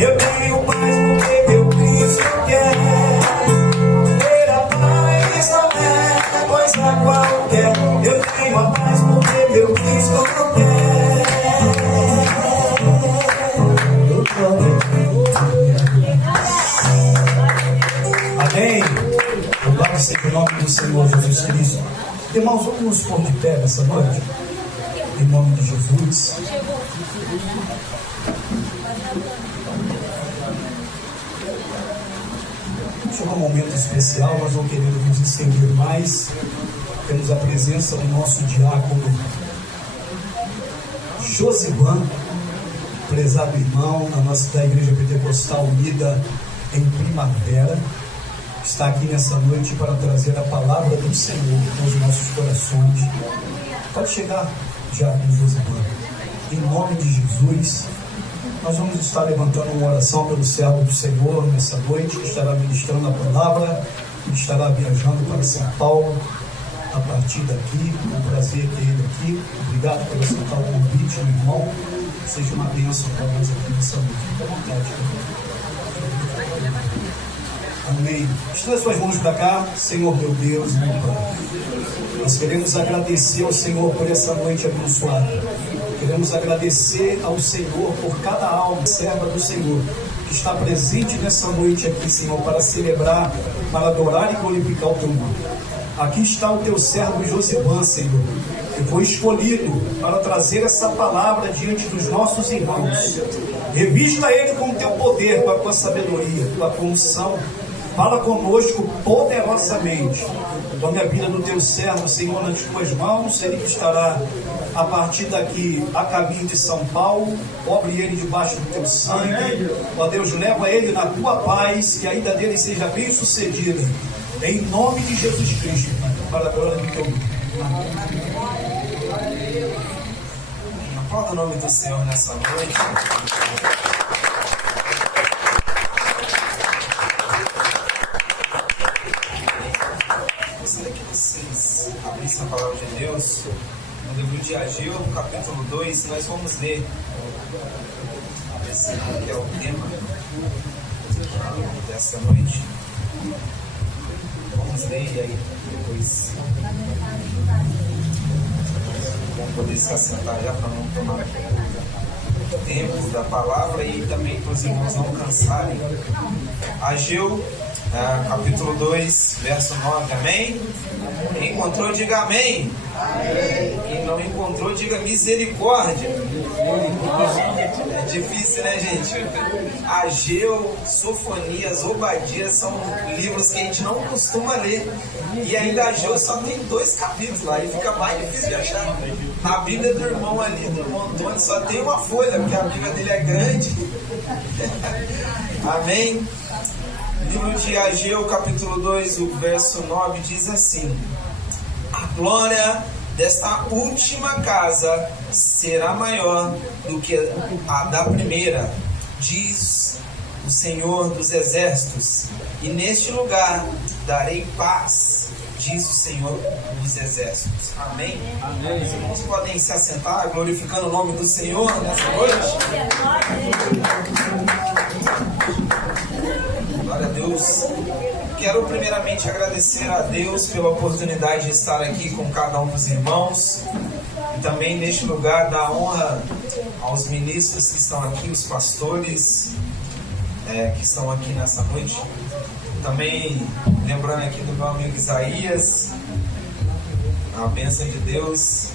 Eu tenho paz porque meu Cristo quer. Ter a paz não é coisa qualquer. Eu tenho a paz porque meu Cristo quer. Amém. Louvado seja o nome do Senhor Jesus Cristo. Irmãos, vamos nos pôr de pé nessa noite, em nome de Jesus. Chegou um momento especial, nós não queremos nos estender mais. Temos a presença do nosso diácono Josivan, prezado irmão da Igreja Pentecostal Unida em Primavera. Está aqui nessa noite para trazer a palavra do Senhor aos nossos corações. Pode chegar, diácono Josivan. Em nome de Jesus, nós vamos estar levantando uma oração pelo servo do Senhor nessa noite, que estará ministrando a palavra, que estará viajando para São Paulo a partir daqui. É um prazer ter ele aqui. Obrigado por aceitar o convite, meu irmão. Seja uma bênção para nós aqui nessa noite. Fique à vontade. Amém. Estenda suas mãos para cá, Senhor meu Deus, meu Pai. Nós queremos agradecer ao Senhor por essa noite abençoada. Queremos agradecer ao Senhor por cada alma serva do Senhor que está presente nessa noite aqui, Senhor, para celebrar, para adorar e glorificar o teu nome. Aqui está o teu servo Josivan, Senhor, que foi escolhido para trazer essa palavra diante dos nossos irmãos. Revista ele com o teu poder, com a tua sabedoria, com a tua unção. Fala conosco poderosamente. Tome a vida do teu servo, Senhor, nas tuas mãos. Ele que estará a partir daqui a caminho de São Paulo. Cobre ele debaixo do teu sangue. Ó Deus, leva ele na tua paz, que a ida dele seja bem sucedida. Em nome de Jesus Cristo, para a glória do teu nome. Aplauda o nome do Senhor nessa noite. Gostaria que vocês abrissem a palavra de Deus no livro de Ageu, no capítulo 2. Nós vamos ler esse que é o tema dessa noite. Vamos ler e aí depois vamos poder se assentar já para não tomar tempo da palavra e também para os irmãos não cansarem. Ageu, capítulo 2, verso 9, amém? Quem encontrou, diga amém. Quem não encontrou, diga misericórdia. É difícil, né, gente? Ageu, Sofonias, Obadias são livros que a gente não costuma ler. E ainda Ageu só tem 2 capítulos lá, e fica mais difícil de achar. Na Bíblia do irmão ali, do irmão Antônio, só tem uma folha, porque a Bíblia dele é grande. Amém? Livro de Ageu, capítulo 2, o verso 9 diz assim: a glória desta última casa será maior do que a da primeira, diz o Senhor dos Exércitos, e neste lugar darei paz, diz o Senhor dos Exércitos. Amém? Amém. Os irmãos podem se assentar, glorificando o nome do Senhor nessa noite. Glória a Deus. Quero primeiramente agradecer a Deus pela oportunidade de estar aqui com cada um dos irmãos. E também neste lugar dar honra aos ministros que estão aqui, os pastores que estão aqui nessa noite. Também lembrando aqui do meu amigo Isaías, a bênção de Deus.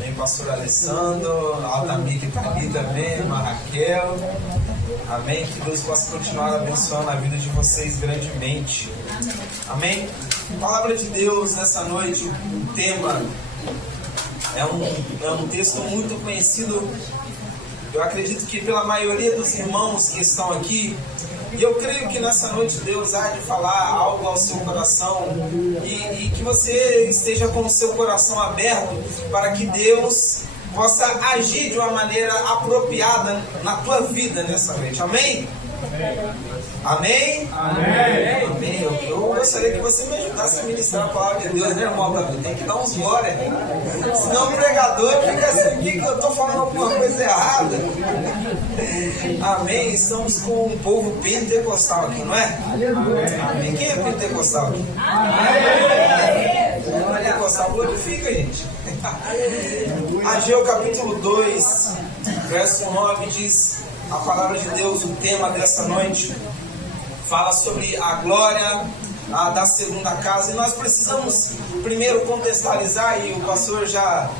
Vem pastor Alessandro, Altamir que está ali também, irmã Raquel. Amém? Que Deus possa continuar abençoando a vida de vocês grandemente. Amém? Palavra de Deus nessa noite, o tema é um texto muito conhecido. Eu acredito que pela maioria dos irmãos que estão aqui. E eu creio que nessa noite Deus há de falar algo ao seu coração e que você esteja com o seu coração aberto para que Deus possa agir de uma maneira apropriada na tua vida nessa noite. Amém? Amém? Amém? Amém. Eu gostaria que você me ajudasse a ministrar a palavra de Deus, né, irmão? Tem que dar uns glória. Senão o pregador fica assim, que eu estou falando alguma coisa errada. Amém? Estamos com um povo pentecostal aqui, não é? Amém. Quem é pentecostal aqui? Amém. Pentecostal glorifica, gente. Ageu capítulo 2, verso 9 diz a palavra de Deus, o tema dessa noite fala sobre a glória da segunda casa, e nós precisamos primeiro contextualizar, e o pastor já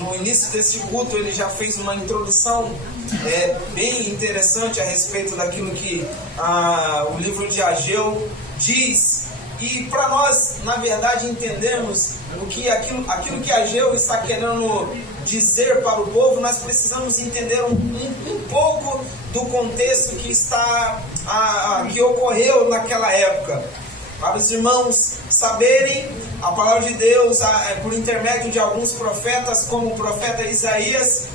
no início desse culto ele já fez uma introdução bem interessante a respeito daquilo que o livro de Ageu diz. E para nós, na verdade, entendermos aquilo que Ageu está querendo dizer para o povo, nós precisamos entender um pouco do contexto que ocorreu naquela época. Para os irmãos saberem, a palavra de Deus, por intermédio de alguns profetas, como o profeta Isaías,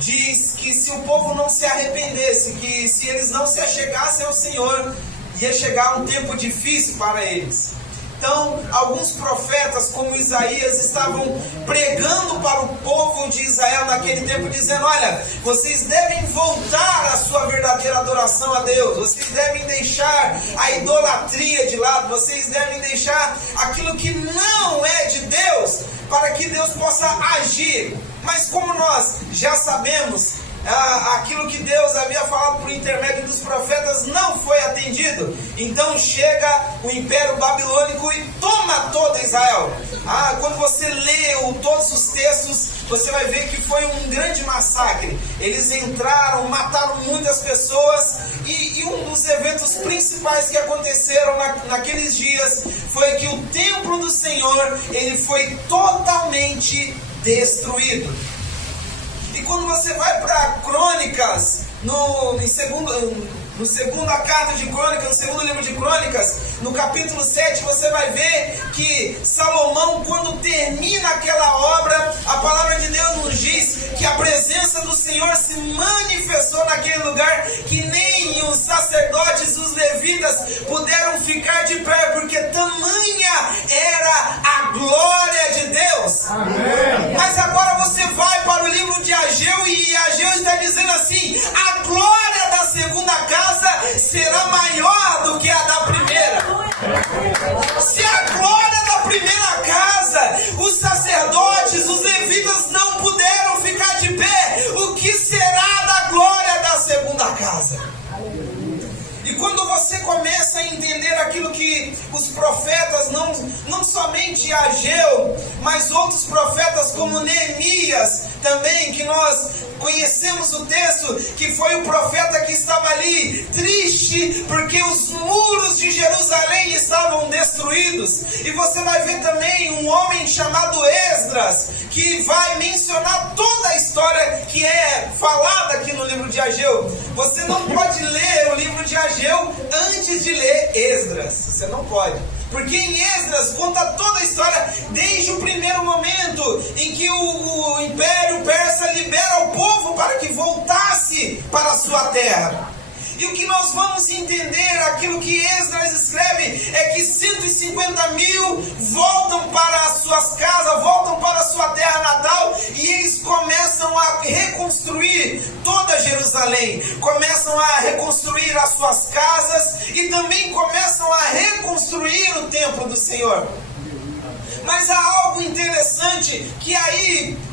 diz que se o povo não se arrependesse, que se eles não se achegassem ao Senhor, ia chegar um tempo difícil para eles. Então, alguns profetas, como Isaías, estavam pregando para o povo de Israel naquele tempo, dizendo: olha, vocês devem voltar à sua verdadeira adoração a Deus, vocês devem deixar a idolatria de lado, vocês devem deixar aquilo que não é de Deus, para que Deus possa agir. Mas como nós já sabemos, aquilo que Deus havia falado por intermédio dos profetas não foi atendido. Então chega o Império Babilônico e toma toda Israel. Quando você lê todos os textos, você vai ver que foi um grande massacre. Eles entraram, mataram muitas pessoas, e um dos eventos principais que aconteceram naqueles dias foi que o templo do Senhor ele foi totalmente destruído. E quando você vai para Crônicas, no segunda carta de Crônicas, no segundo livro de Crônicas, no capítulo 7, você vai ver que Salomão, quando termina aquela obra, a palavra de Deus nos diz que a presença do Senhor se manifestou naquele lugar, que nem os sacerdotes, os levitas, puderam ficar de pé, porque tamanha era a glória de Deus. Amém. Mas agora você vai para o livro de Ageu, e Ageu está dizendo assim: a glória da segunda casa será maior do que a da primeira. Se a glória da primeira casa, os sacerdotes, os levitas não puderam ficar de pé, o que será da glória da segunda casa? E quando você começa a entender aquilo que os profetas, não somente Ageu, mas outros profetas como Neemias também, que nós conhecemos o texto, que foi o profeta que estava ali triste porque os muros de Jerusalém estavam destruídos. E você vai ver também um homem chamado Esdras, que vai mencionar toda a história que é falada aqui no livro de Ageu. Você não pode ler o livro de Ageu antes de ler Esdras, você não pode. Porque em Esdras conta toda a história, desde o primeiro momento em que o Império Persa libera o povo para que voltasse para a sua terra. E o que nós vamos entender, aquilo que Esdras escreve, é que 150 mil voltam para as suas casas, voltam para a sua terra natal, e eles começam a reconstruir toda Jerusalém, começam a reconstruir as suas casas e também começam a reconstruir o templo do Senhor. Mas há algo interessante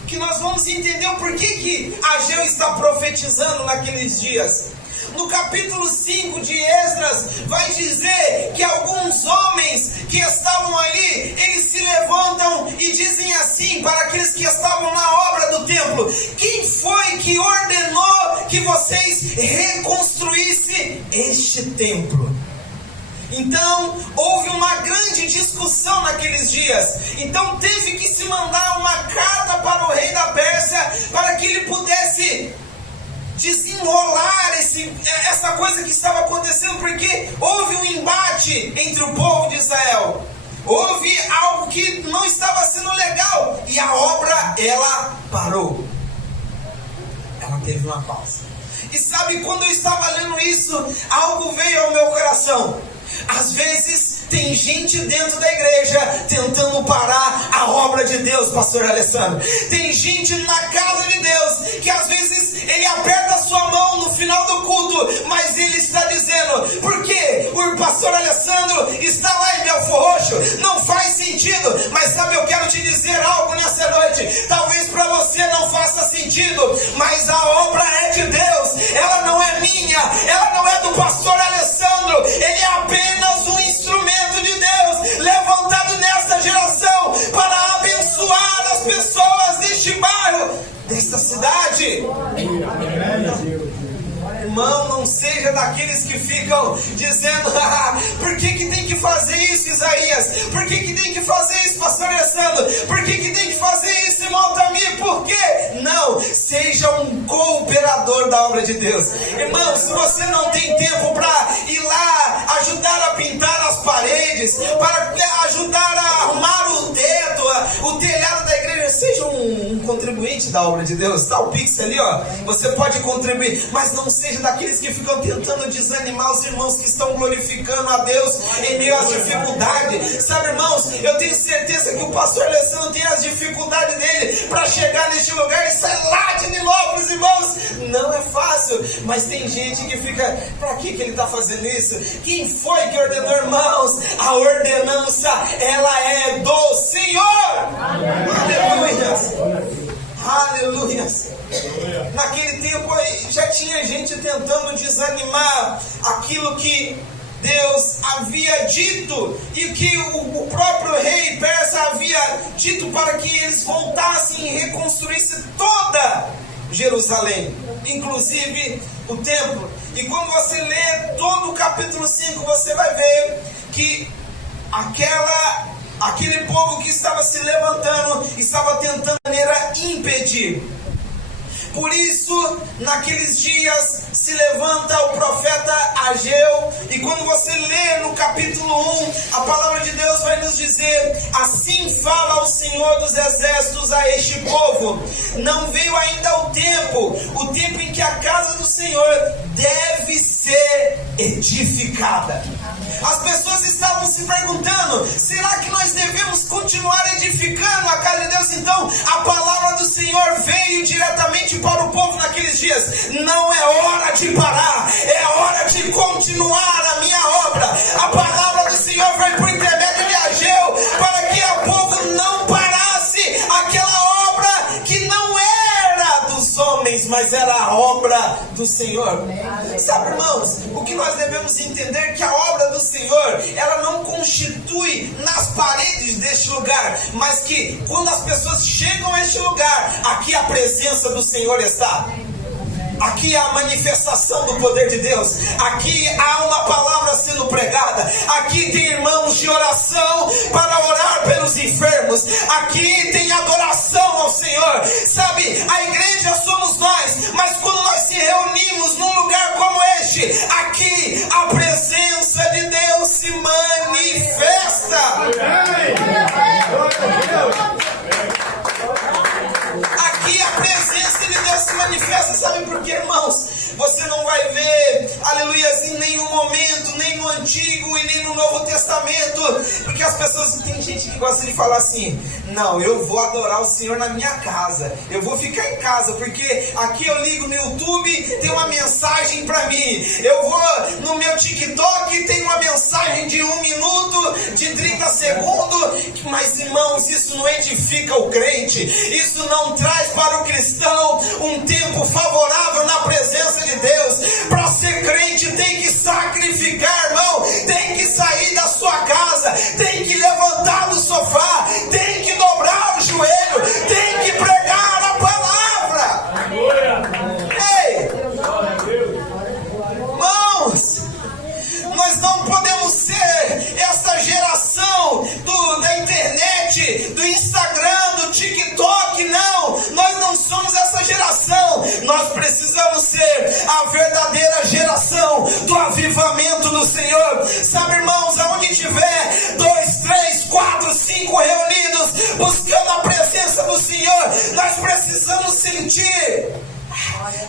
que nós vamos entender o porquê que Ageu está profetizando naqueles dias. No capítulo 5 de Esdras, vai dizer que alguns homens que estavam ali, eles se levantam e dizem assim para aqueles que estavam na obra do templo: quem foi que ordenou que vocês reconstruíssem este templo? Então, houve uma grande discussão naqueles dias. Então, teve que se mandar uma carta para o rei da Pérsia, para que ele pudesse desenrolar essa coisa que estava acontecendo, porque houve um embate entre o povo de Israel. Houve algo que não estava sendo legal, e a obra, ela parou. Ela teve uma pausa. E sabe, quando eu estava lendo isso, algo veio ao meu coração. Às vezes tem gente dentro da igreja tentando parar a obra de Deus, pastor Alessandro. Tem gente na casa de Deus que às vezes ele aperta a sua mão no final do culto, mas ele está dizendo: por que o pastor Alessandro está lá em Belfor Roxo? Não faz sentido. Mas sabe, eu quero te dizer algo nessa noite. Talvez para você não faça sentido, mas a obra é de Deus. Ela não é minha, ela não é do pastor Alessandro. Ele é apenas um instrumento de Deus, levantado nesta geração para abençoar as pessoas deste bairro, seja daqueles que ficam dizendo: por que tem que fazer isso, Isaías? Por que tem que fazer isso, pastor Alessandro? Por que tem que fazer isso, irmão Tamir? Por quê? Não, seja um cooperador da obra de Deus. Irmão, se você não tem tempo para ir lá ajudar a pintar as paredes, para ajudar a arrumar o teto, o telhado da igreja, seja um contribuinte da obra de Deus. Está o Pix ali, ó. Você pode contribuir, mas não seja daqueles que ficam tentando desanimar os irmãos que estão glorificando a Deus em meio às dificuldades. Sabe, irmãos, eu tenho certeza que o pastor Alessandro tem as dificuldades dele para chegar neste lugar e sair lá de Nilópolis, irmãos. Não é fácil, mas tem gente que fica: para que ele está fazendo isso? Quem foi que ordenou, irmãos? A ordenança, ela é do Senhor. Aleluia. Aleluia. Naquele tempo já tinha gente tentando desanimar aquilo que Deus havia dito e que o próprio rei persa havia dito, para que eles voltassem e reconstruíssem toda Jerusalém, inclusive o templo. E quando você lê todo o capítulo 5, você vai ver que aquele povo que estava se levantando estava tentando de maneira impedir. Por isso, naqueles dias se levanta o profeta Ageu, e quando você lê no capítulo 1, a palavra de Deus vai nos dizer: assim fala o Senhor dos Exércitos a este povo: não veio ainda o tempo em que a casa do Senhor deve ser edificada. As pessoas estavam se perguntando: será que nós devemos continuar edificando a casa de Deus? Então a palavra do Senhor veio diretamente para o povo naqueles dias: não é hora de parar, é hora de continuar a minha obra. A palavra do Senhor veio por intermédio de Ageu para que o povo não parasse aquela obra que não era dos homens, mas era a obra do Senhor. Sabe, irmãos, o que nós devemos entender é que a obra do Senhor, ela não constitui nas paredes deste lugar, mas que quando as pessoas chegam a este lugar, aqui a presença do Senhor está. Aqui há a manifestação do poder de Deus. Aqui há uma palavra sendo pregada. Aqui tem irmãos de oração para orar pelos enfermos. Aqui tem adoração ao Senhor. Sabe, a igreja somos nós, mas quando nós se reunimos num lugar como este, aqui a presença de Deus se manifesta. Aqui a presença de Deus se manifesta. Sabe por quê, irmãos? Você não vai ver, aleluia, em nenhum momento, nem no Antigo e nem no Novo Testamento, porque as pessoas, tem gente que gosta de falar assim: não, eu vou adorar o Senhor na minha casa, eu vou ficar em casa, porque aqui eu ligo no YouTube, tem uma mensagem para mim, eu vou no meu TikTok, tem uma mensagem de 1 minuto, de 30 segundos, mas irmãos, isso não edifica o crente, isso não traz para o cristão um tempo favorável na presença de Deus. Para ser crente tem que sacrificar, irmão, tem que sair da sua casa, tem que levantar do sofá, tem que dobrar o joelho, tem que pregar a palavra. Ei, irmãos, nós não podemos ser essa geração da internet, do Instagram, do TikTok, não. Nós não somos essa geração. Nós precisamos ser a verdadeira geração do avivamento do Senhor. Sabe, irmãos, aonde tiver 2, 3, 4, 5 reunidos buscando a presença do Senhor, nós precisamos sentir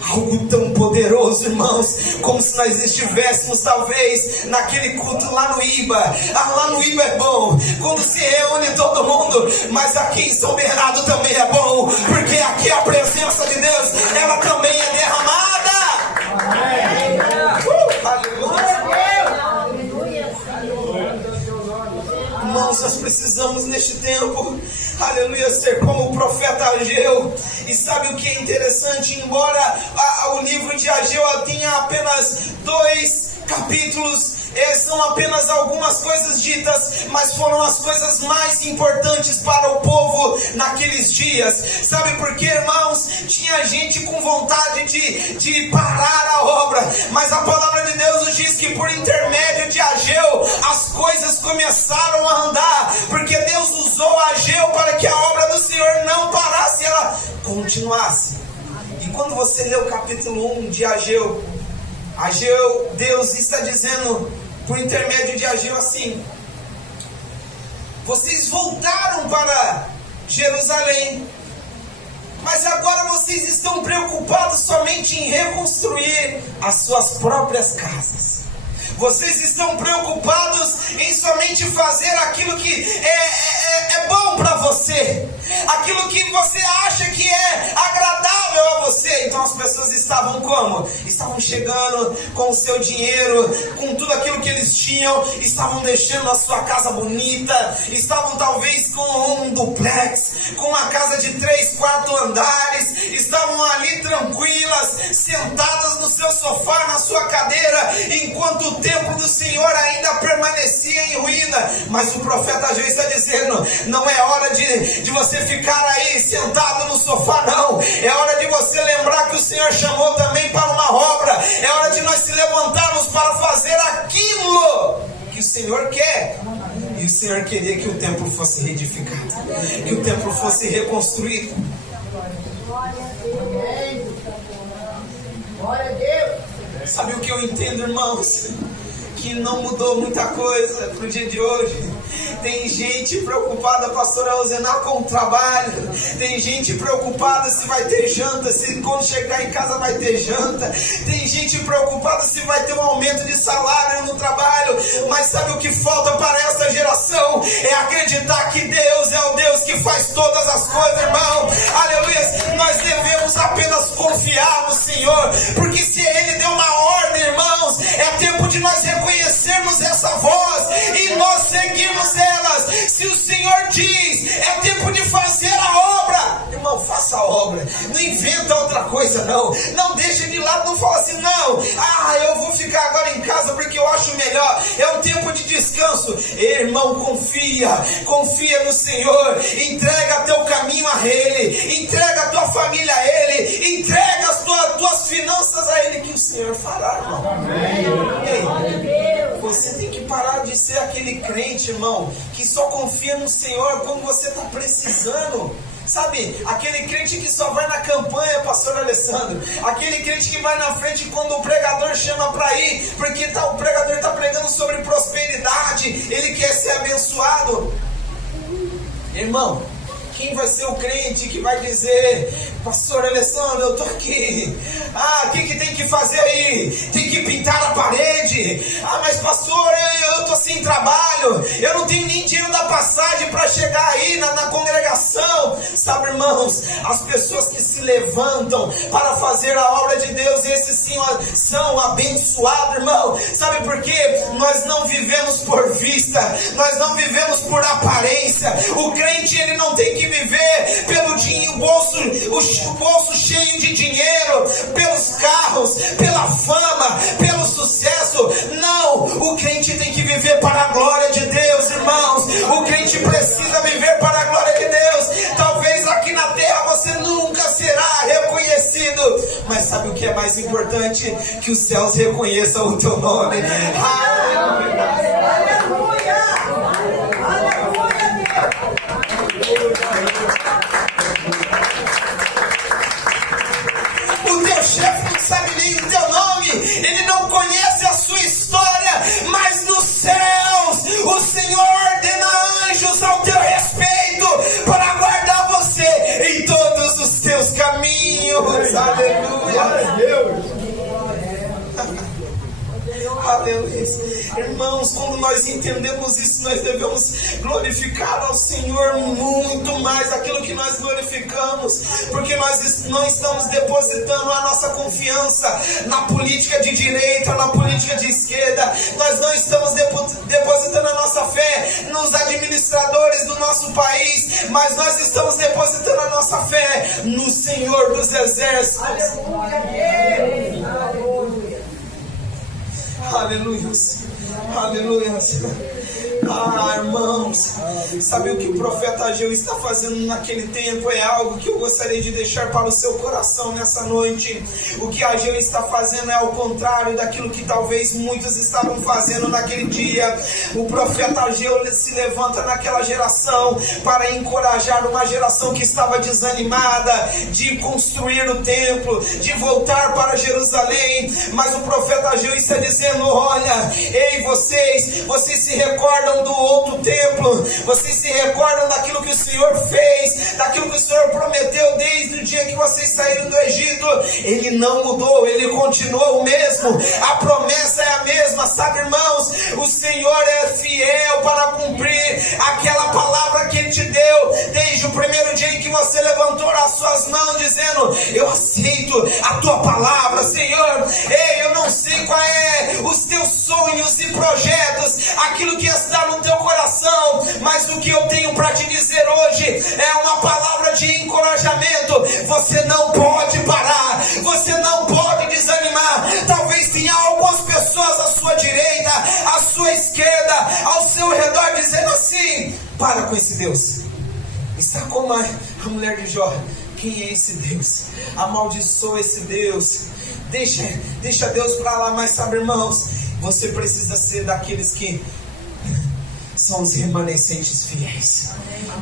algo tão poderoso, irmãos, como se nós estivéssemos talvez naquele culto lá no IBA. Lá no IBA é bom quando se reúne todo mundo, mas aqui em São Bernardo também é bom, porque aqui a presença de Deus, ela também é derramada. Irmãos, nós precisamos neste tempo, aleluia, ser como o profeta Ageu. E sabe o que é interessante? Embora o livro de Ageu tenha apenas 2 capítulos, são apenas algumas coisas ditas, mas foram as coisas mais importantes para o povo naqueles dias. Sabe por quê, irmãos? Tinha gente com vontade de parar a obra, mas a palavra de Deus nos diz que por intermédio de Ageu as coisas começaram a andar, porque Deus usou Ageu para que a obra do Senhor não parasse, ela continuasse. E quando você lê o capítulo 1 de Ageu, Deus está dizendo por intermédio de Ageu assim: vocês voltaram para Jerusalém, mas agora vocês estão preocupados somente em reconstruir as suas próprias casas. Vocês estão preocupados em somente fazer aquilo que é bom para você, aquilo que você acha que é agradável a você. Então as pessoas estavam como? Estavam chegando com o seu dinheiro, com tudo aquilo que eles tinham, estavam deixando a sua casa bonita, estavam talvez com um duplex, com uma casa de 3, 4 andares, estavam ali tranquilas, sentadas no seu sofá, na sua cadeira, enquanto o templo do Senhor ainda permanecia em ruína. Mas o profeta Ageu está dizendo: não é hora de você ficar aí sentado no sofá, não. É hora de você lembrar que o Senhor chamou também para uma obra. É hora de nós se levantarmos para fazer aquilo que o Senhor quer. E o Senhor queria que o templo fosse reedificado, que o templo fosse reconstruído. Glória a Deus. Sabe o que eu entendo, irmãos? Que não mudou muita coisa para o dia de hoje. Tem gente preocupada, pastora Rosena, com o trabalho. Tem gente preocupada se vai ter janta, se quando chegar em casa vai ter janta. Tem gente preocupada se vai ter um aumento de salário no trabalho. Mas sabe o que falta para essa geração? É acreditar que Deus é o Deus que faz todas as coisas, irmão. Aleluia. Nós devemos apenas confiar no Senhor, porque se Ele deu uma ordem, irmãos, é tempo de nós reconhecermos essa voz e nós seguirmos elas. Se o Senhor diz, é tempo de fazer a obra, irmão, faça a obra. Não inventa outra coisa, não. Não deixe de lado, não fala assim: não, eu vou ficar agora em casa porque eu acho melhor, é um tempo de descanso. Irmão, confia no Senhor. Entrega teu caminho a Ele, entrega a tua família a Ele, entrega as tuas finanças a Ele, que o Senhor fará, irmão. Ei, você tem que parar de ser aquele crente, irmão, que só confia no Senhor quando você está precisando. Sabe, aquele crente que só vai na campanha, pastor Alessandro. Aquele crente que vai na frente quando o pregador chama para ir, porque o pregador está pregando sobre prosperidade, ele quer ser abençoado. Irmão, quem vai ser o crente que vai dizer: pastor Alessandro, eu estou aqui. O que tem que fazer aí? Tem que pintar a parede. Mas pastor, eu estou sem trabalho, eu não tenho nem dinheiro da passagem para chegar aí na congregação. Sabe, irmãos, as pessoas que se levantam para fazer a obra de Deus, esses sim são abençoados, irmão. Sabe por quê? Nós não vivemos por vista, nós não vivemos por aparência. O crente, ele não tem que viver pelo dinheiro, o bolso cheio de dinheiro, pelos carros, pela fama, pelo sucesso. Não, o crente tem que viver para a glória de Deus, irmãos. O crente precisa viver para a glória de Deus. Talvez aqui na terra você nunca será reconhecido, mas sabe o que é mais importante? Que os céus reconheçam o teu nome. O teu chefe não sabe nem o teu nome, ele não conhece a sua história, mas nos céus o Senhor ordena anjos ao teu respeito para guardar você em todos os teus caminhos. Aleluia. Aleluia. Irmãos, quando nós entendemos isso, nós devemos glorificar ao Senhor muito mais aquilo que nós glorificamos, porque nós não estamos depositando a nossa confiança na política de direita, na política de esquerda. Nós não estamos depositando a nossa fé nos administradores do nosso país, mas nós estamos depositando a nossa fé no Senhor dos Exércitos. Aleluia. Aleluia. Ah, irmãos, sabe o que o profeta Ageu está fazendo naquele tempo? É algo que eu gostaria de deixar para o seu coração nessa noite. O que Ageu está fazendo é ao contrário daquilo que talvez muitos estavam fazendo naquele dia. O profeta Ageu se levanta naquela geração para encorajar uma geração que estava desanimada de construir o templo, de voltar para Jerusalém. Mas o profeta Ageu está dizendo: olha, ei, vocês se recordam do outro templo, vocês se recordam daquilo que o Senhor fez, daquilo que o Senhor prometeu desde o dia que vocês saíram do Egito. Ele não mudou, ele continuou o mesmo, a promessa é a mesma, sabe, irmãos? O Senhor é fiel para cumprir aquela palavra que Ele te deu desde o primeiro dia em que você levantou as suas mãos dizendo: eu aceito a tua palavra, Senhor. Ei, eu não sei qual é os teus sonhos e projetos, aquilo que está no teu coração, mas o que eu tenho para te dizer hoje é uma palavra de encorajamento. Você não pode parar, você não pode desanimar. Talvez tenha algumas pessoas à sua direita, à sua esquerda, ao seu redor dizendo assim: para com esse Deus. Está como a mulher de Jó: quem é esse Deus? Amaldiçoa esse Deus, deixa Deus para lá. Mas sabe, irmãos, você precisa ser daqueles que são os remanescentes fiéis.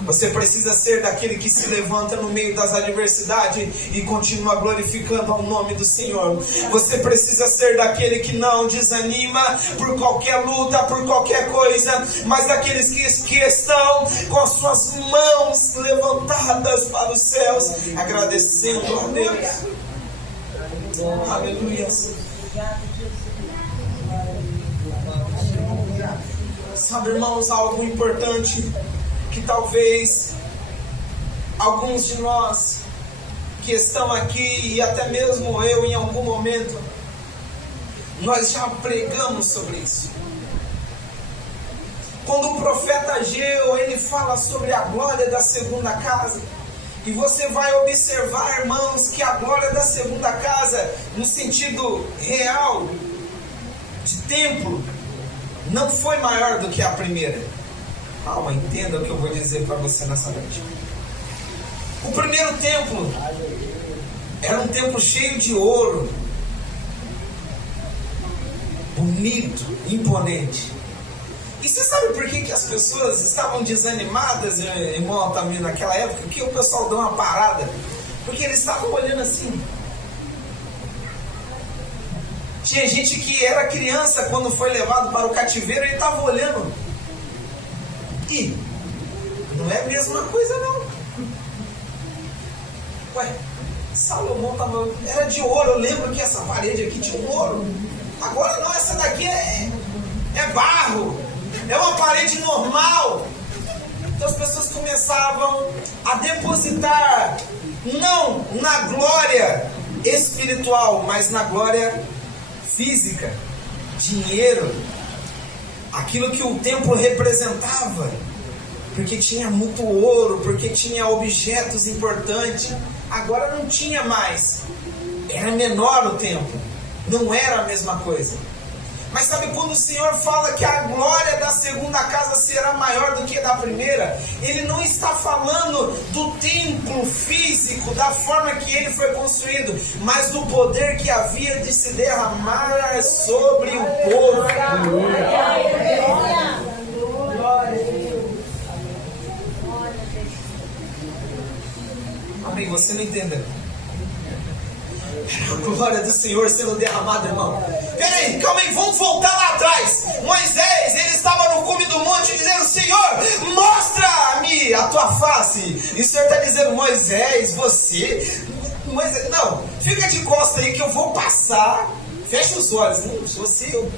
Você precisa ser daquele que se levanta no meio das adversidades e continua glorificando ao nome do Senhor. Você precisa ser daquele que não desanima por qualquer luta, por qualquer coisa, mas daqueles que estão com as suas mãos levantadas para os céus, agradecendo a Deus. Aleluia. Sabe, irmãos, algo importante que talvez alguns de nós que estão aqui, e até mesmo eu em algum momento, nós já pregamos sobre isso. Quando o profeta Ageu, ele fala sobre a glória da segunda casa, e você vai observar, irmãos, que a glória da segunda casa, no sentido real de templo, não foi maior do que a primeira. Calma, entenda o que eu vou dizer para você nessa noite. O primeiro templo era um templo cheio de ouro, bonito, imponente. E você sabe por que as pessoas estavam desanimadas, irmão Altamir, naquela época? Que o pessoal deu uma parada? Porque eles estavam olhando assim. Tinha gente que era criança quando foi levado para o cativeiro, ele estava olhando. E não é a mesma coisa, não. Ué, Salomão era de ouro. Eu lembro que essa parede aqui tinha um ouro. Agora não, essa daqui é barro. É uma parede normal. Então as pessoas começavam a depositar, não na glória espiritual, mas na glória física, dinheiro, aquilo que o templo representava, porque tinha muito ouro, porque tinha objetos importantes. Agora não tinha mais, era menor o templo, não era a mesma coisa. Mas sabe, quando o Senhor fala que a glória da segunda casa será maior do que a da primeira, Ele não está falando do templo físico, da forma que ele foi construído, mas do poder que havia de se derramar sobre o povo. Amém, você não entendeu? A glória do Senhor sendo derramada, irmão. Peraí, calma aí, vamos voltar lá atrás. Moisés, ele estava no cume do monte dizendo: Senhor, mostra-me a tua face. E o Senhor está dizendo: Moisés, Moisés, não, fica de costa aí que eu vou passar. Fecha os olhos, não sou eu.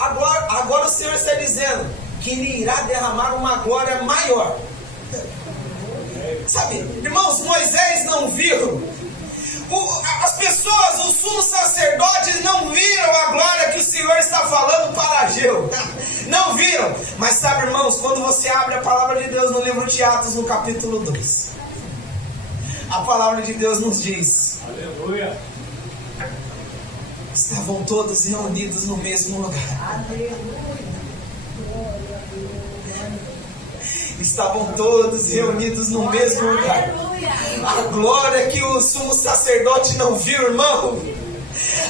Agora o Senhor está dizendo que Ele irá derramar uma glória maior. Sabe, irmãos, Moisés não viu. As pessoas, os sumos sacerdotes não viram a glória que o Senhor está falando para Ageu. Não viram. Mas sabe, irmãos, quando você abre a palavra de Deus no livro de Atos, no capítulo 2, a palavra de Deus nos diz: aleluia, estavam todos reunidos no mesmo lugar. Estavam todos reunidos no mesmo lugar. A glória que o sumo sacerdote não viu, irmão.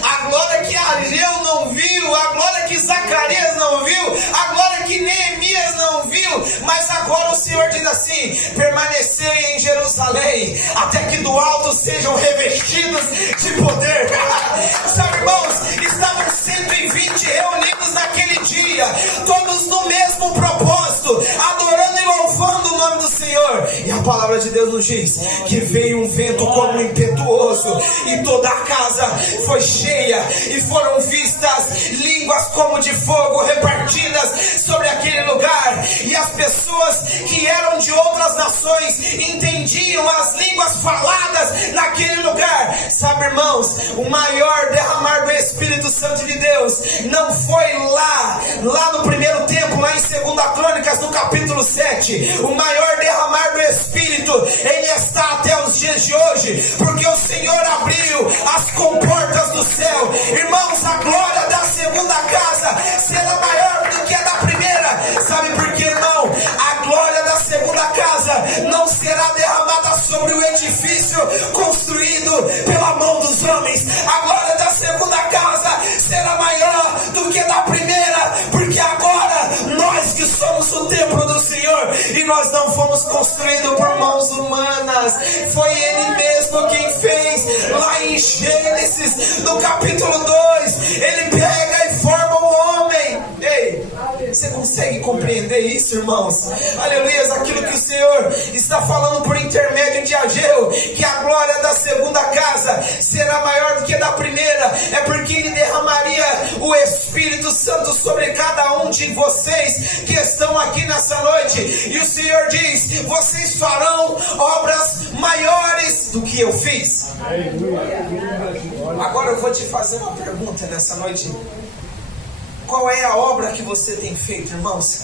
A glória que Ageu não viu, a glória que Zacarias não viu, a glória que Neemias não viu, mas agora o Senhor diz assim: permanecerem em Jerusalém, até que do alto sejam revestidos de poder. Sabe, irmãos, estavam 120 reunidos naquele dia, todos no mesmo propósito, adorando e louvando o nome do Senhor. E a palavra de Deus nos diz que veio um vento como impetuoso, e toda a casa foi cheia, e foram vistas línguas como de fogo repartidas sobre aquele lugar, e as pessoas que eram de outras nações entendiam as línguas faladas naquele lugar. Sabe, irmãos, o maior derramar do Espírito Santo de Deus não foi lá no primeiro templo, lá em 2 Crônicas, no capítulo 7. O maior derramar do Espírito, ele está até os dias de hoje, porque o Senhor abriu as comportas do céu. Irmãos, a glória da segunda casa será maior do que a da primeira. Sabe por quê, irmão? A glória da segunda casa não será derramada sobre o edifício construído pela mão dos homens. A glória da segunda casa será maior do que a da primeira, porque agora nós que somos o templo do Senhor, e nós não fomos construídos por mãos humanas, foi Ele mesmo quem fez. Lá em Gênesis, no capítulo 2, Ele pega e forma o homem. Ei, você consegue compreender isso, irmãos? Aleluia, aquilo que o Senhor está falando por intermédio de Ageu, que a glória da segunda casa será maior do que a da primeira, é porque Ele derramaria o Espírito Santo sobre cada um de vocês que estão aqui nessa noite. E o Senhor diz: vocês farão obras maiores do que eu fiz. Agora eu vou te fazer uma pergunta nessa noite. Qual é a obra que você tem feito, irmãos?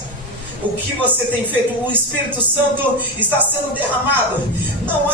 O que você tem feito? O Espírito Santo está sendo derramado. Não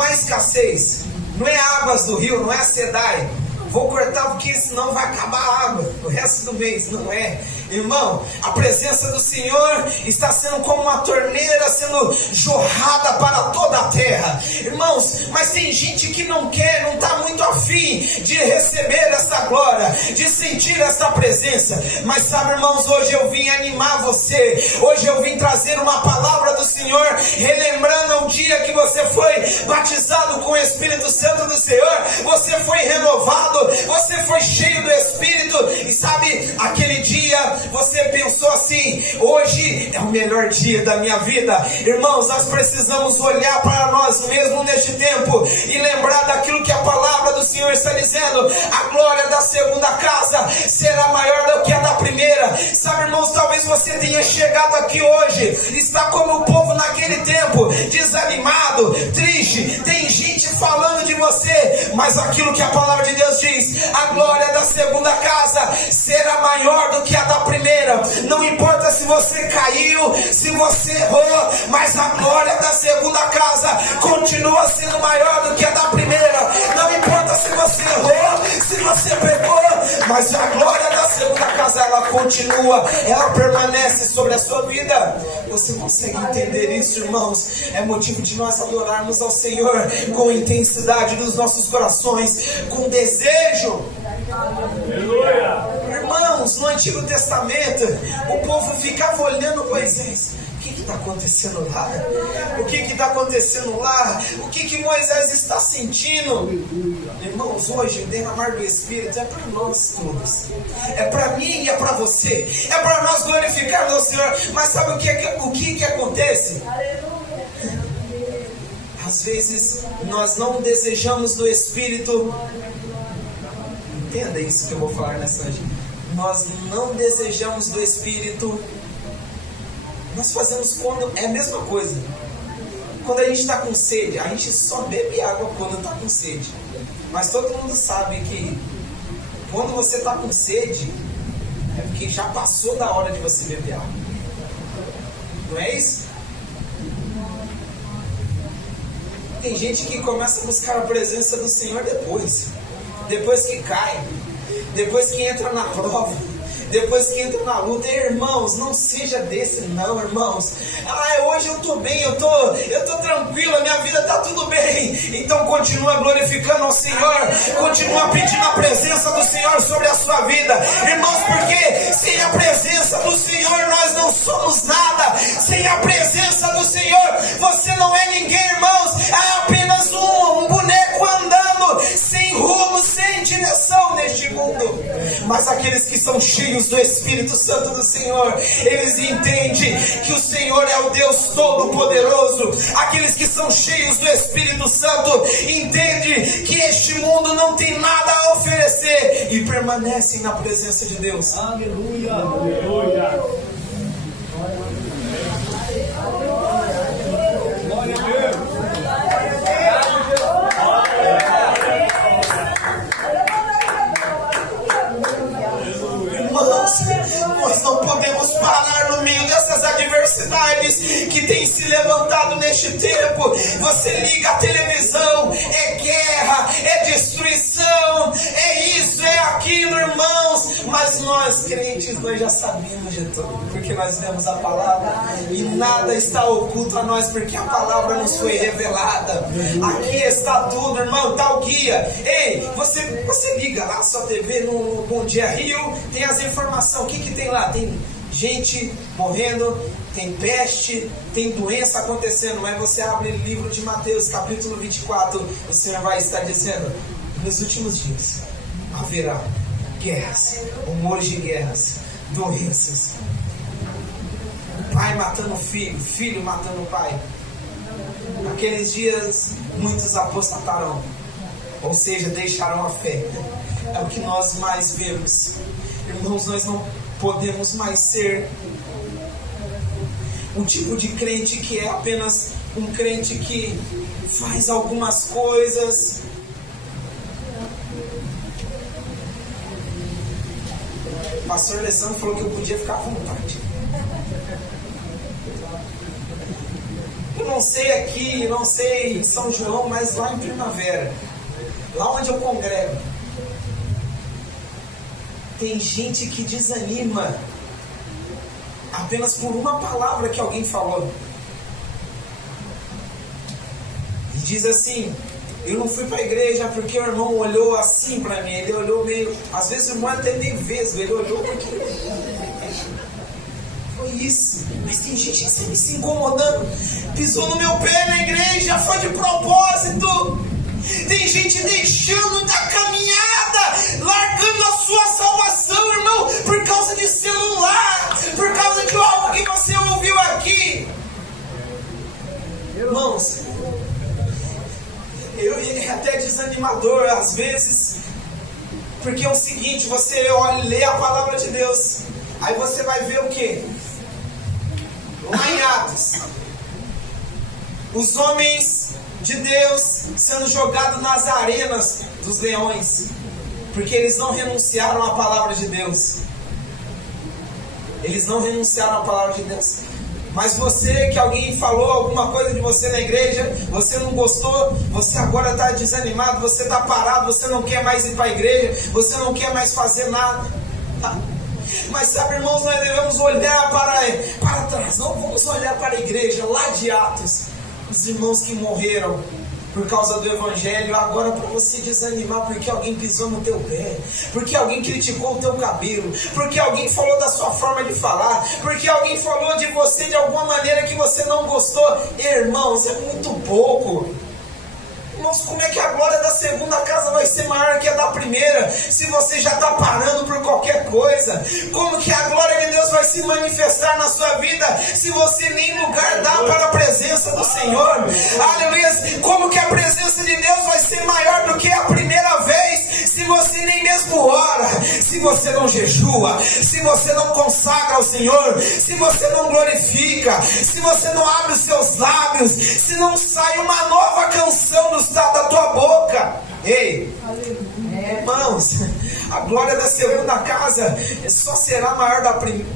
há escassez. Não é águas do rio, não é a SEDAI. Vou cortar porque senão vai acabar a água o resto do mês. Não é. Irmão, a presença do Senhor está sendo como uma torneira sendo jorrada para toda a terra. Irmãos, mas tem gente que não quer, não está muito afim de receber essa glória, de sentir essa presença. Mas sabe, irmãos, hoje eu vim animar você. Hoje eu vim trazer uma palavra do Senhor, relembrando o dia que você foi batizado com o Espírito Santo do Senhor. Você foi renovado, você foi cheio do Espírito. E sabe, aquele dia você pensou assim: hoje é o melhor dia da minha vida. Irmãos, nós precisamos olhar para nós mesmos neste tempo e lembrar daquilo que a palavra do Senhor está dizendo. A glória da segunda casa será maior do que a da primeira. Sabe, irmãos, talvez você tenha chegado aqui hoje, está como o povo naquele tempo, desanimado, triste. Tem gente falando de você, mas aquilo que a palavra de Deus diz: a glória da segunda casa será maior do que a da primeira. Não importa se você caiu, se você errou, mas a glória da segunda casa continua sendo maior do que a da primeira. Não importa se você errou, se você pecou, mas a glória da segunda casa, ela continua, ela permanece sobre a sua vida. Você consegue entender isso, irmãos? É motivo de nós adorarmos ao Senhor com intensidade dos nossos corações, com desejo. Irmãos, no Antigo Testamento, o povo ficava olhando Moisés. O que está acontecendo lá? O que está acontecendo lá? O que Moisés está sentindo? Irmãos, hoje o derramar do Espírito é para nós todos. É para mim e é para você. É para nós glorificarmos ao Senhor. Mas sabe o que acontece? Às vezes nós não desejamos do Espírito. Entenda isso que eu vou falar nessa noite. Nós não desejamos do Espírito. Nós fazemos quando é a mesma coisa. Quando a gente está com sede, a gente só bebe água quando está com sede. Mas todo mundo sabe que quando você está com sede, é porque já passou da hora de você beber água. Não é isso? Tem gente que começa a buscar a presença do Senhor depois. depois que cai, depois que entra na prova, depois que entra na luta. Irmãos, não seja desse não, irmãos. Hoje eu tô bem, eu tô tranquilo, a minha vida tá tudo bem. Então continua glorificando ao Senhor, continua pedindo a presença do Senhor sobre a sua vida, irmãos, porque sem a presença do Senhor nós não somos nada. Sem a presença do Senhor você não é ninguém, irmãos. É apenas um boneco andando sem rumo, sem direção neste mundo. Mas aqueles que são cheios do Espírito Santo do Senhor, eles entendem que o Senhor é o Deus Todo-Poderoso. Aqueles que são cheios do Espírito Santo entendem que este mundo não tem nada a oferecer e permanecem na presença de Deus. Aleluia, aleluia. Glória a Deus. Nós não podemos parar no meio dessas adversidades que têm se levantado neste tempo. Você liga a televisão, é guerra, é destruição, é isso, é aquilo, irmãos. Mas nós, crentes, nós já sabemos de tudo, porque nós lemos a palavra e nada está oculto a nós, porque a palavra nos foi revelada. Aqui está tudo, irmão, está o guia. Ei, você liga lá a sua TV no Bom Dia Rio, tem as informações. O que tem lá? Tem gente morrendo, tem peste, tem doença acontecendo. Mas você abre o livro de Mateus, capítulo 24, o Senhor vai estar dizendo: nos últimos dias haverá guerras, rumores de guerras, doenças, pai matando filho, filho matando pai. Naqueles dias muitos apostatarão, ou seja, deixarão a fé. É o que nós mais vemos. Irmãos, nós não podemos mais ser um tipo de crente que é apenas um crente que faz algumas coisas. O pastor Alessandro falou que eu podia ficar à vontade. Eu não sei aqui, não sei em São João, mas lá em Primavera, lá onde eu congrego, tem gente que desanima apenas por uma palavra que alguém falou. E diz assim: eu não fui para a igreja porque o irmão olhou assim para mim. Ele olhou meio... Às vezes o irmão até nem vesgo, ele olhou porque... Foi isso. Mas tem gente sempre se incomodando. Pisou no meu pé na igreja, foi de propósito. Tem gente deixando da caminhada, largando a sua salvação, irmão, por causa de celular, por causa de algo que você ouviu aqui. Irmãos, é até desanimador às vezes, porque é o seguinte: você olha, lê a palavra de Deus, aí você vai ver o quê? Lá em Atos, os homens de Deus sendo jogados nas arenas dos leões, porque eles não renunciaram à palavra de Deus. Eles não renunciaram à palavra de Deus. Mas você, que alguém falou alguma coisa de você na igreja, você não gostou, você agora está desanimado, você está parado, você não quer mais ir para a igreja, você não quer mais fazer nada. Mas sabe, irmãos, nós devemos olhar para trás, não vamos olhar para a igreja lá de Atos. Os irmãos que morreram por causa do evangelho, agora para você desanimar porque alguém pisou no teu pé, porque alguém criticou o teu cabelo, porque alguém falou da sua forma de falar, porque alguém falou de você de alguma maneira que você não gostou. Irmãos, é muito pouco. Irmãos, como é que a glória da segunda casa vai ser maior que a da primeira, se você já está parando por qualquer coisa? Como que a glória de Deus vai se manifestar na sua vida, se você nem lugar dá para a presença do Senhor? Aleluia! Como que a presença de Deus vai ser maior do que a primeira vez, se você nem mesmo ora, se você não jejua, se você não consagra ao Senhor, se você não glorifica, se você não abre os seus lábios, se não sai uma nova canção da tua boca? Ei, irmãos, A glória da segunda casa só será maior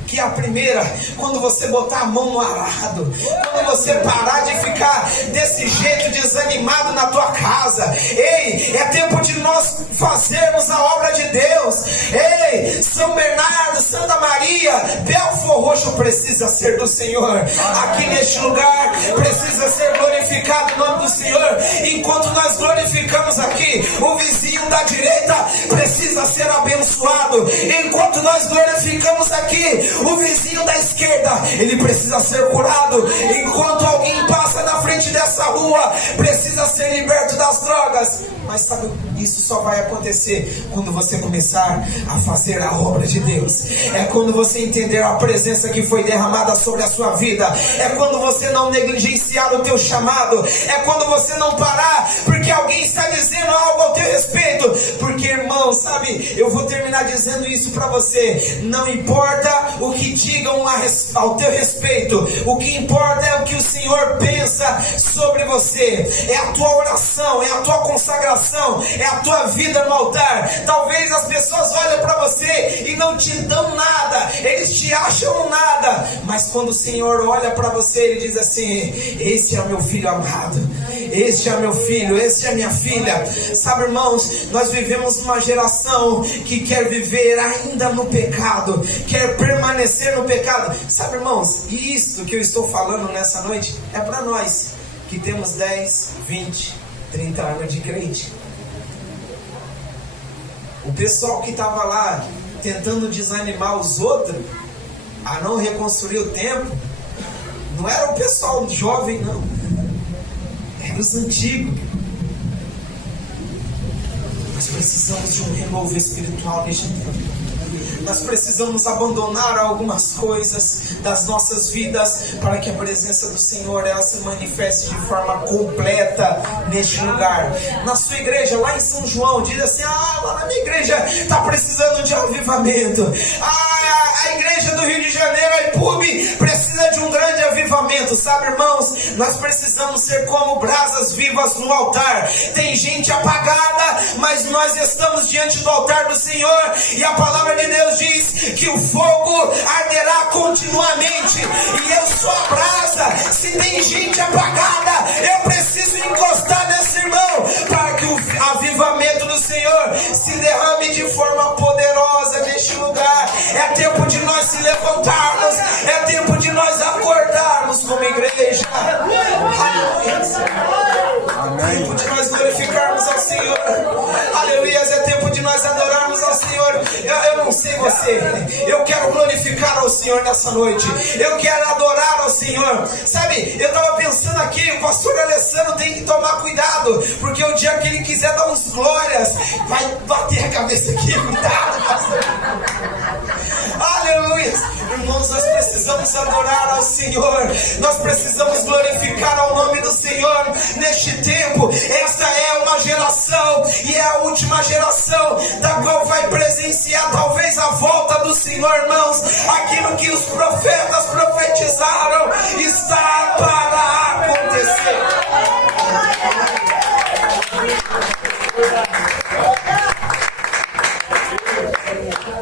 que a primeira quando você botar a mão no arado, quando você parar de ficar desse jeito desanimado na tua casa. Ei, é tempo de nós fazermos a obra de Deus. Ei, São Bernardo, Santa Maria, Belfor Roxo precisa ser do Senhor. Aqui neste lugar precisa ser glorificado o nome do Senhor. Enquanto nós glorificamos aqui, o vizinho da direita precisa ser abençoado. Enquanto nós glorificamos aqui, o vizinho da esquerda, ele precisa ser curado. Enquanto alguém passa na frente dessa rua, precisa ser liberto das drogas. Mas sabe, isso só vai acontecer quando você começar a fazer a obra de Deus. É quando você entender a presença que foi derramada sobre a sua vida. É quando você não negligenciar o teu chamado. É quando você não parar porque alguém está dizendo algo ao teu respeito. Porque, irmão, sabe, eu vou terminar dizendo isso para você. Não importa o que digam ao teu respeito. O que importa é o que o Senhor pensa sobre você. É a tua oração, é a tua consagração, é a tua vida no altar. Talvez as pessoas olhem para você e não te dão nada, eles te acham nada, mas quando o Senhor olha para você, Ele diz assim: esse é o meu filho amado, este é meu filho, este é minha filha. Sabe, irmãos, nós vivemos uma geração que quer viver ainda no pecado, quer permanecer no pecado. Sabe, irmãos, e isso que eu estou falando nessa noite é para nós que temos 10, 20, 30 anos de crente. O pessoal que estava lá tentando desanimar os outros a não reconstruir o templo, não era o pessoal jovem, não, era os antigos. Nós precisamos de um renovo espiritual neste tempo. Nós precisamos abandonar algumas coisas das nossas vidas para que a presença do Senhor ela se manifeste de forma completa neste lugar. Na sua igreja, lá em São João, diz assim: lá na minha igreja está precisando de avivamento. A igreja do Rio de Janeiro, a IPUB, precisa de um grande avivamento. Sabe, irmãos, nós precisamos ser como brasas vivas no altar. Tem gente apagada, mas nós estamos diante do altar do Senhor, e a palavra de Deus diz que o fogo arderá continuamente, e eu sou a brasa. Se tem gente apagada, eu preciso encostar nesse irmão para que o avivamento do Senhor se derrame de forma poderosa neste lugar. É tempo de nós se levantarmos, é tempo de nós acordarmos como igreja. É tempo de nós glorificarmos ao Senhor. Aleluia, é tempo de nós adorarmos ao Senhor. Eu não sei você, eu quero glorificar ao Senhor nessa noite. Eu quero adorar ao Senhor. Sabe, eu estava pensando aqui, o pastor Alessandro tem que tomar cuidado, porque o dia que ele quiser dar uns glórias, vai bater a cabeça aqui, cuidado, pastor. Aleluia. Irmãos, nós precisamos adorar ao Senhor. Nós precisamos glorificar ao nome do Senhor neste tempo. Esta é uma geração, e é a última geração da qual vai presenciar talvez a volta do Senhor, irmãos. Aquilo que os profetas profetizaram está para acontecer.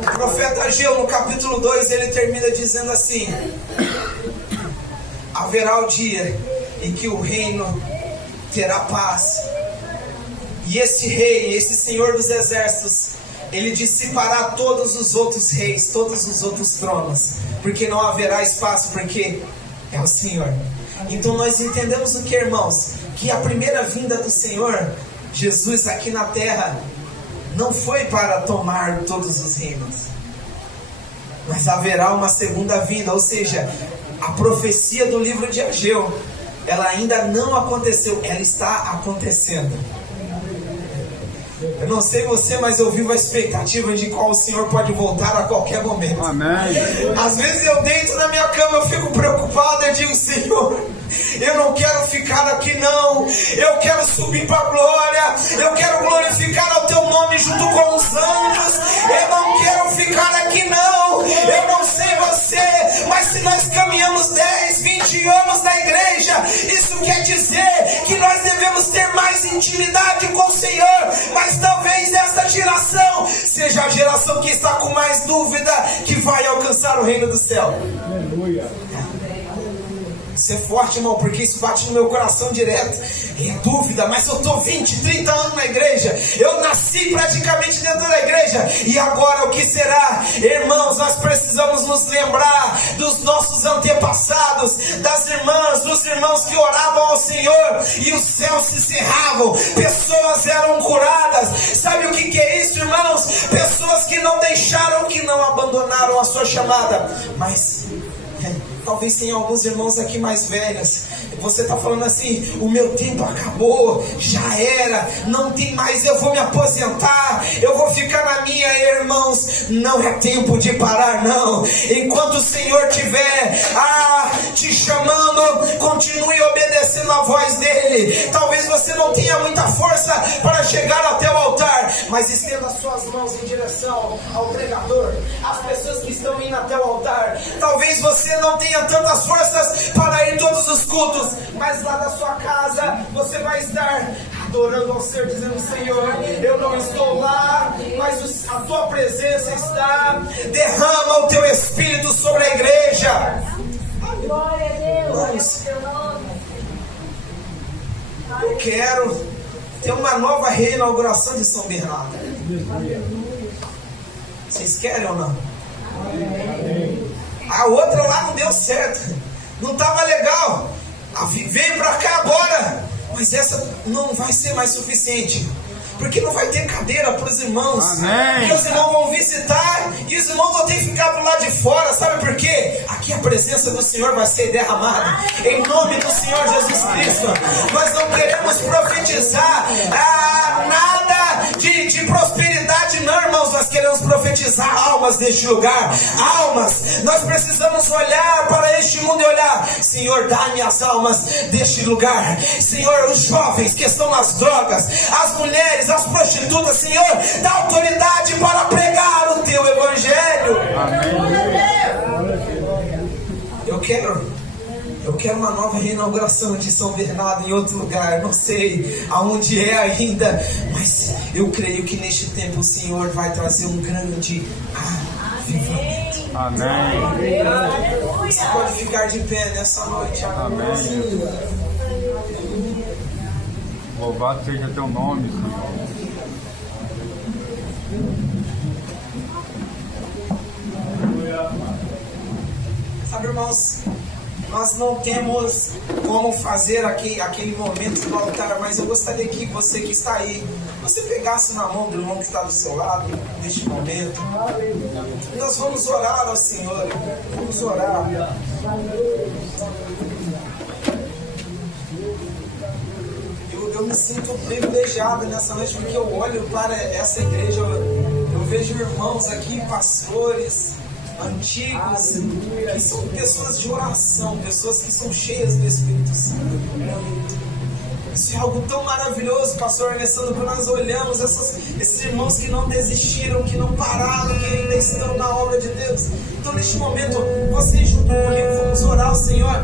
O profeta Ageu, no capítulo 2, ele termina dizendo assim: haverá o dia em que o reino terá paz, e esse rei, esse Senhor dos exércitos, ele dissipará todos os outros reis, todos os outros tronos, porque não haverá espaço, porque é o Senhor. Então nós entendemos o que, irmãos? Que a primeira vinda do Senhor Jesus aqui na terra não foi para tomar todos os reinos, mas haverá uma segunda vinda. Ou seja, a profecia do livro de Ageu, ela ainda não aconteceu, ela está acontecendo. Eu não sei você, mas eu vivo a expectativa de qual o Senhor pode voltar a qualquer momento. Amém. Às vezes eu deito na minha cama, eu fico preocupado, eu digo: Senhor, eu não quero ficar aqui não, eu quero subir para a glória, eu quero glorificar ao teu nome junto com os anjos, eu não quero ficar aqui não. Eu não sei você, mas se nós caminhamos 10, 20 anos na igreja, isso quer dizer que nós devemos ter mais intimidade com o Senhor, mas talvez esta geração seja a geração que está com mais dúvida que vai alcançar o reino do céu. Isso é forte, irmão, porque isso bate no meu coração direto. É dúvida, mas eu estou 20, 30 anos na igreja. Eu nasci praticamente dentro da igreja. E agora o que será? Irmãos, nós precisamos nos lembrar dos nossos antepassados, das irmãs, dos irmãos que oravam ao Senhor e os céus se cerravam. Pessoas eram curadas. Sabe o que é isso, irmãos? Pessoas que não deixaram, que não abandonaram a sua chamada. Mas talvez tenha alguns irmãos aqui mais velhos. Você está falando assim: o meu tempo acabou, já era, não tem mais, eu vou me aposentar, eu vou ficar na minha. Irmãos, não é tempo de parar, não. Enquanto o Senhor estiver te chamando, continue obedecendo a voz dele. Talvez você não tenha muita força para chegar até o altar, mas estenda suas mãos em direção ao pregador, às pessoas que estão indo até o altar. Talvez você não tenha tantas forças para ir em todos os cultos, mas lá da sua casa você vai estar adorando ao Senhor, dizendo: Senhor, eu não estou lá, mas a tua presença está. Derrama o teu Espírito sobre a igreja. Glória a Deus. Eu quero ter uma nova reinauguração de São Bernardo. Vocês querem ou não? A outra lá não deu certo, não estava legal. Veio para cá agora, mas essa não vai ser mais suficiente, porque não vai ter cadeira para os irmãos. Amém. E os irmãos vão visitar e os irmãos vão ter que ficar do lado de fora. Sabe por quê? Aqui a presença do Senhor vai ser derramada em nome do Senhor Jesus Cristo. Nós não queremos profetizar nada de prosperidade, não, irmãos. Nós queremos profetizar almas neste lugar, almas. Nós precisamos olhar para este mundo e olhar: Senhor, dá-me as almas deste lugar. Senhor, os jovens que estão nas drogas, as mulheres, as prostitutas, Senhor, dá autoridade para pregar o teu evangelho. Eu quero uma nova reinauguração de São Bernardo em outro lugar. Não sei aonde é ainda, mas eu creio que neste tempo o Senhor vai trazer um grande avivamento. Amém. Você pode ficar de pé nessa noite. Amém. Louvado seja teu nome, Senhor. Sabe, irmãos, nós não temos como fazer aquele momento no altar, mas eu gostaria que você que está aí, você pegasse na mão do irmão que está do seu lado neste momento. Nós vamos orar ao Senhor. Vamos orar. Eu me sinto privilegiado nessa noite, porque eu olho para essa igreja, eu vejo irmãos aqui, pastores antigos, que são pessoas de oração, pessoas que são cheias do Espírito Santo. Isso é algo tão maravilhoso, pastor Alessandro, quando nós olhamos esses irmãos que não desistiram, que não pararam, que ainda estão na obra de Deus. Então neste momento, vocês junto comigo vamos orar ao Senhor.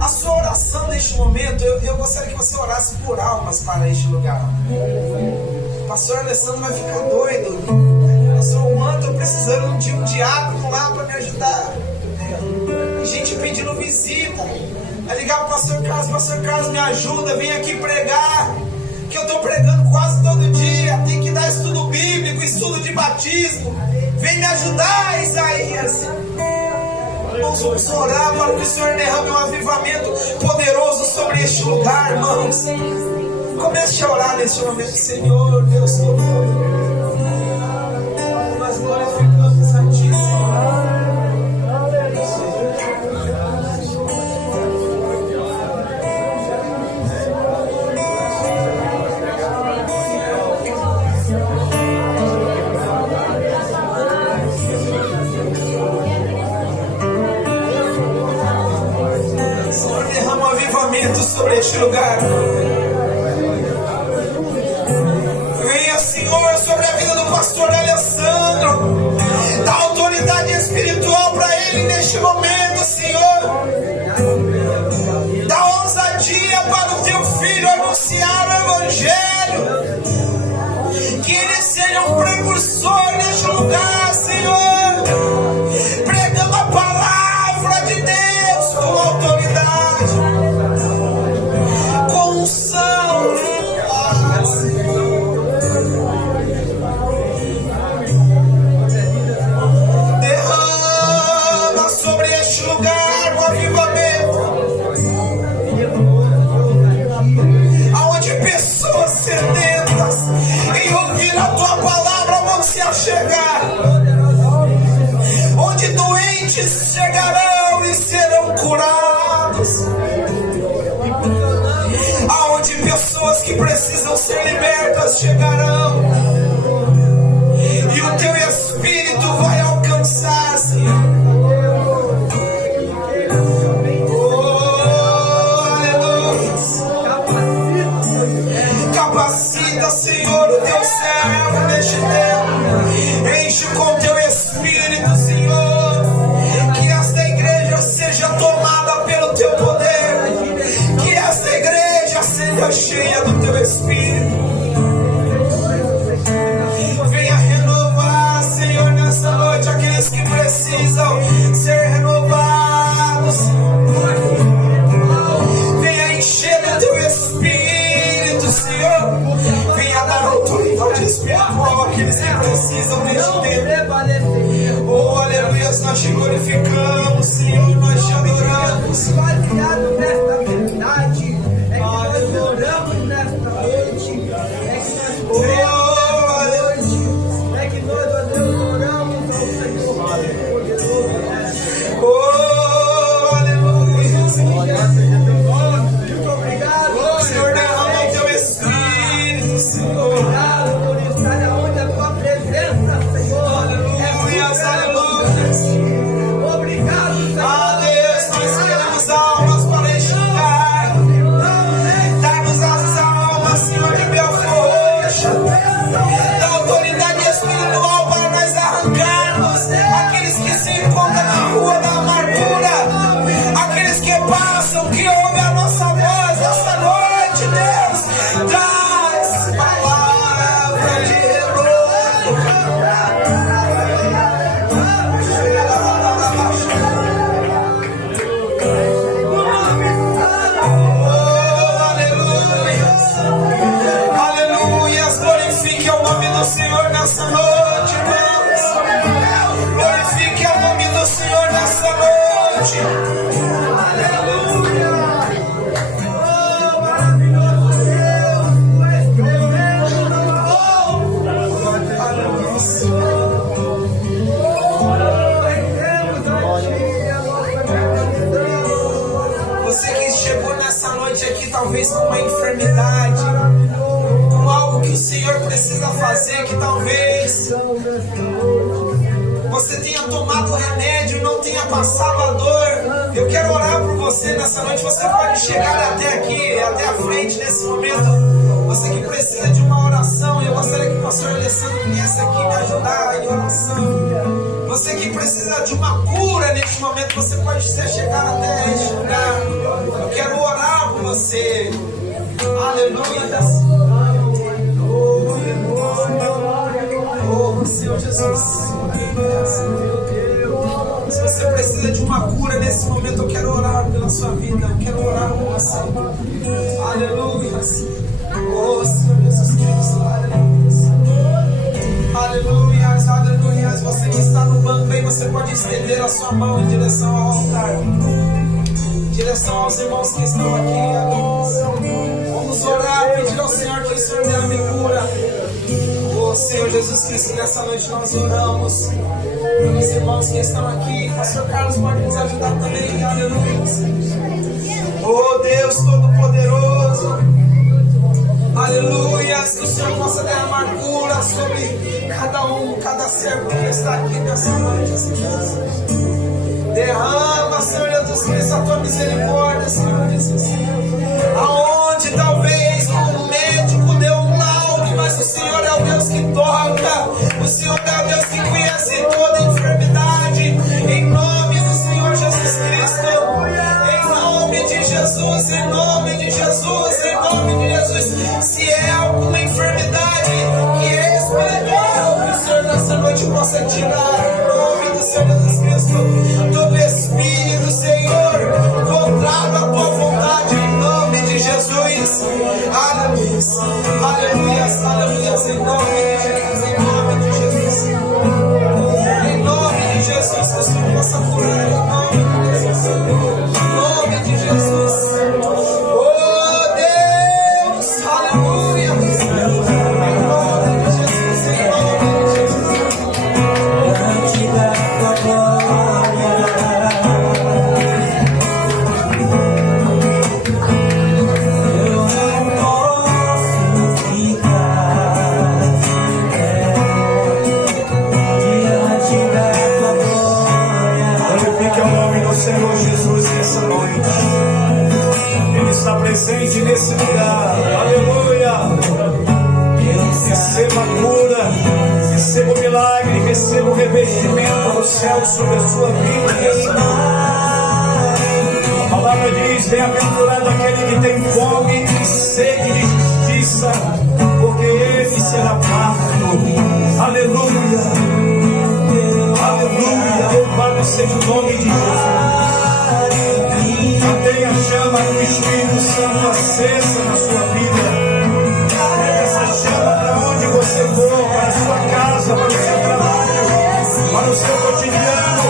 A sua oração neste momento, eu gostaria que você orasse por almas para este lugar. O pastor Alessandro vai ficar doido. Pastor Juan, estou precisando de um diácono lá para me ajudar. Gente pedindo visita. Vai ligar para o pastor Carlos, me ajuda, vem aqui pregar. Que eu estou pregando quase todo dia. Tem que dar estudo bíblico, estudo de batismo. Vem me ajudar, Isaías. Vamos orar para que o Senhor derrame um avivamento poderoso sobre este lugar, irmãos. Comece a orar neste momento. Senhor, Deus todo-poderoso, nós glorificamos a Ti, Senhor. Senhor, derrama um avivamento sobre este lugar. Venha, Senhor, sobre a vida do pastor Alessandro. Dá autoridade espiritual para ele neste momento, Senhor. Dá ousadia para o teu filho anunciar curados, aonde pessoas que precisam ser libertas chegarão, e o teu Espírito vai alcançar, Senhor. Capacita, Senhor, o teu servo neste tempo. Enche com teu Espírito, Senhor. Que esta igreja seja tomada pelo teu poder. Que esta igreja seja cheia do teu Espírito. Venha renovar, Senhor, nessa noite aqueles que precisam ser renovados. Venha encher do teu Espírito, Senhor. Venha dar autoridade espiritual àqueles que precisam neste tempo. Oh, aleluia, nós te glorificamos, Senhor, nós te adoramos. Baseado nesta verdade, é que nós oramos nesta noite, é que nós oramos nesta noite, é que nós, ó Deus, oramos ao Senhor poderoso. Oh, aleluia, Muito obrigado, Senhor, derrama o teu Espírito, Senhor. Obrigado por estar aonde a tua presença, Senhor. Aleluia, aleluia. Obrigado, Senhor. Ah, Deus, nós queremos almas para este lugar. Dá-nos as almas, Senhor, de Belfort. Dá autoridade espiritual para nós arrancarmos aqueles que se encontram na rua da amargura, aqueles que passam, que ouvem a nossa voz essa noite, Deus. Traz palavra de renovo. Aleluia, glorifique o nome do Senhor nessa noite, Deus. Glorifique o nome do Senhor nessa noite. Aleluia. Oh, maravilhoso Deus, tu és tremendo. Você que chegou nessa noite aqui, talvez com uma enfermidade, com algo que o Senhor precisa fazer, que talvez você tenha tomado remédio e não tenha passado a dor. Eu quero orar por você nessa noite. Você pode chegar até aqui, até a frente nesse momento. Você que precisa de uma oração, eu gostaria que o pastor Alessandro viesse aqui me ajudar em oração. Você que precisa de uma cura neste momento, você pode chegar até este lugar. Eu quero orar por você. Aleluia. Oh, Senhor Jesus. Se você precisa de uma cura nesse momento, eu quero orar pela sua vida. Eu quero orar por você. Aleluia. Oh, Senhor Jesus Cristo. Aleluia. Aleluia. Você que está no banco aí, você pode estender a sua mão em direção ao altar, em direção aos irmãos que estão aqui. Aleluia. Vamos orar, pedir ao Senhor que o Senhor derrame cura. Oh, Senhor Jesus Cristo, nessa noite nós oramos pelos irmãos que estão aqui. Pastor Carlos pode nos ajudar também. Aleluia. Oh, Deus Todo-Poderoso. Aleluia. Que o Senhor possa derramar cura sobre cada servo que está aqui nessa noite. Derrama, Senhor Jesus Cristo, a tua misericórdia, Senhor Jesus. Aonde talvez o médico deu um laudo, mas o Senhor é o Deus que toca. O Senhor é o Deus que conhece toda enfermidade. Em nome do Senhor Jesus Cristo. Em nome de Jesus, em nome de Jesus, em nome de Jesus. Se é alguma enfermidade que é espiritual, que o Senhor nessa noite possa tirar. Em nome do Senhor Jesus Cristo. Todo Espírito, Senhor, contrário à tua vontade, em nome de Jesus. Aleluia. Aleluia. Aleluia. Em nome de Jesus. Em nome de Jesus. Em nome de Jesus. Que o Senhor possa curar. Em nome de Jesus. Em nome de Jesus. Oh, Deus. Aleluia. Em nome de Jesus. Em nome de Jesus. nessa noite. Ele está presente nesse lugar. Aleluia. Receba a cura, receba o milagre, receba o revestimento do céu sobre a sua vida nessa noite. A palavra diz: bem-aventurado aquele que tem fome e sede de justiça, porque ele será farto. Aleluia, aleluia, louvado seja o nome de Jesus. Mantenha a chama do Espírito Santo acesa na sua vida. Leve essa chama para onde você for, para a sua casa, para o seu trabalho, para o seu cotidiano.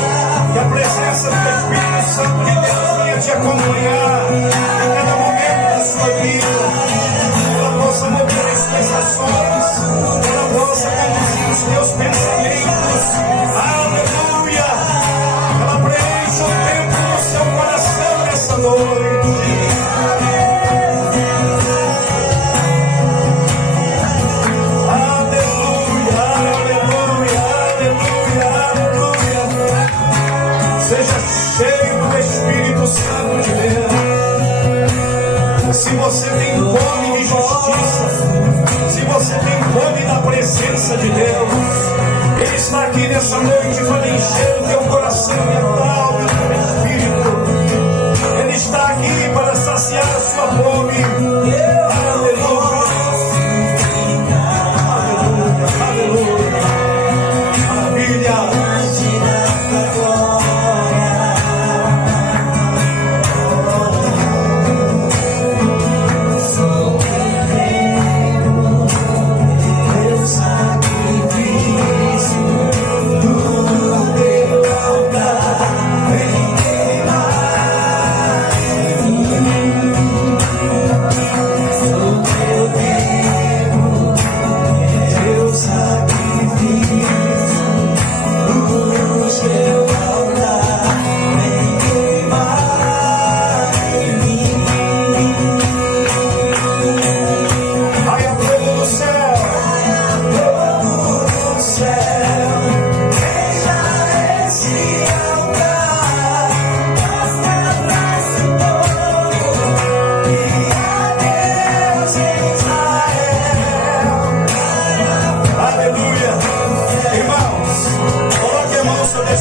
Que a presença do Espírito Santo de Deus venha te acompanhar em cada momento da sua vida. Ela possa mover as suas ações, ela possa conduzir os teus pensamentos. Aleluia! Ela preencha o tempo do seu coração nessa noite. Santo de Deus. Se você tem fome de justiça, se você tem fome da presença de Deus, Ele está aqui nessa noite para encher o teu coração e a tua alma e o teu espírito. Ele está aqui para saciar a sua fome. Aleluia, aleluia, aleluia, maravilha.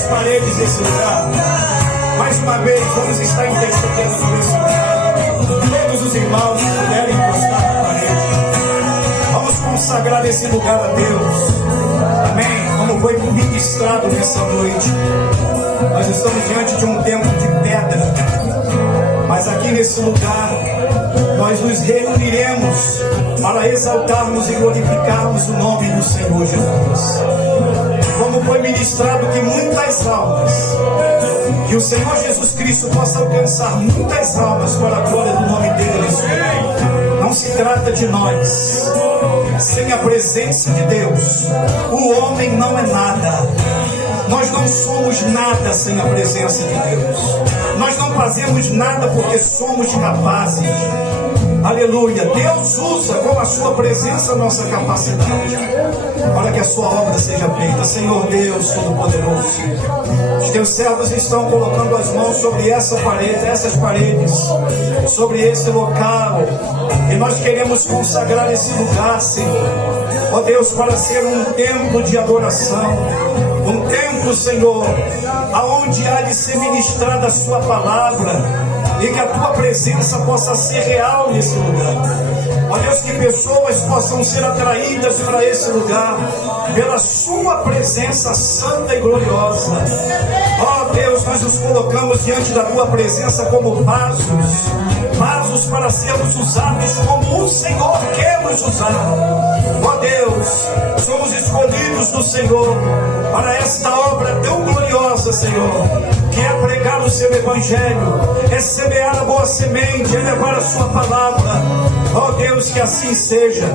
Paredes desse lugar. Mais uma vez, vamos estar intercedendo por esse lugar. Todos os irmãos que puderem encostar na parede, vamos consagrar esse lugar a Deus. Amém? Como foi ministrado nessa noite, nós estamos diante de um templo de pedra, mas aqui nesse lugar nós nos reuniremos para exaltarmos e glorificarmos o nome do Senhor Jesus. Como foi ministrado, que muitas almas, que o Senhor Jesus Cristo possa alcançar muitas almas para a glória do nome dele. Não se trata de nós. Sem a presença de Deus, o homem não é nada. Nós não somos nada sem a presença de Deus. Nós não fazemos nada porque somos capazes. Aleluia. Deus usa com a sua presença a nossa capacidade para que a sua obra seja feita. Senhor Deus Todo-Poderoso, os teus servos estão colocando as mãos sobre essa parede, essas paredes, sobre esse local, e nós queremos consagrar esse lugar, Senhor, ó Deus, para ser um templo de adoração, um templo, Senhor, aonde há de ser ministrada a sua palavra, e que a tua presença possa ser real nesse lugar. Ó Deus, que pessoas possam ser atraídas para esse lugar pela sua presença santa e gloriosa. Ó Deus, nós nos colocamos diante da tua presença como vasos para sermos usados como o Senhor quer nos usar. Ó Deus, somos escolhidos do Senhor para esta obra tão gloriosa, Senhor, que é pregar o seu evangelho, é semear a boa semente, é levar a sua palavra. Ó Deus, que assim seja.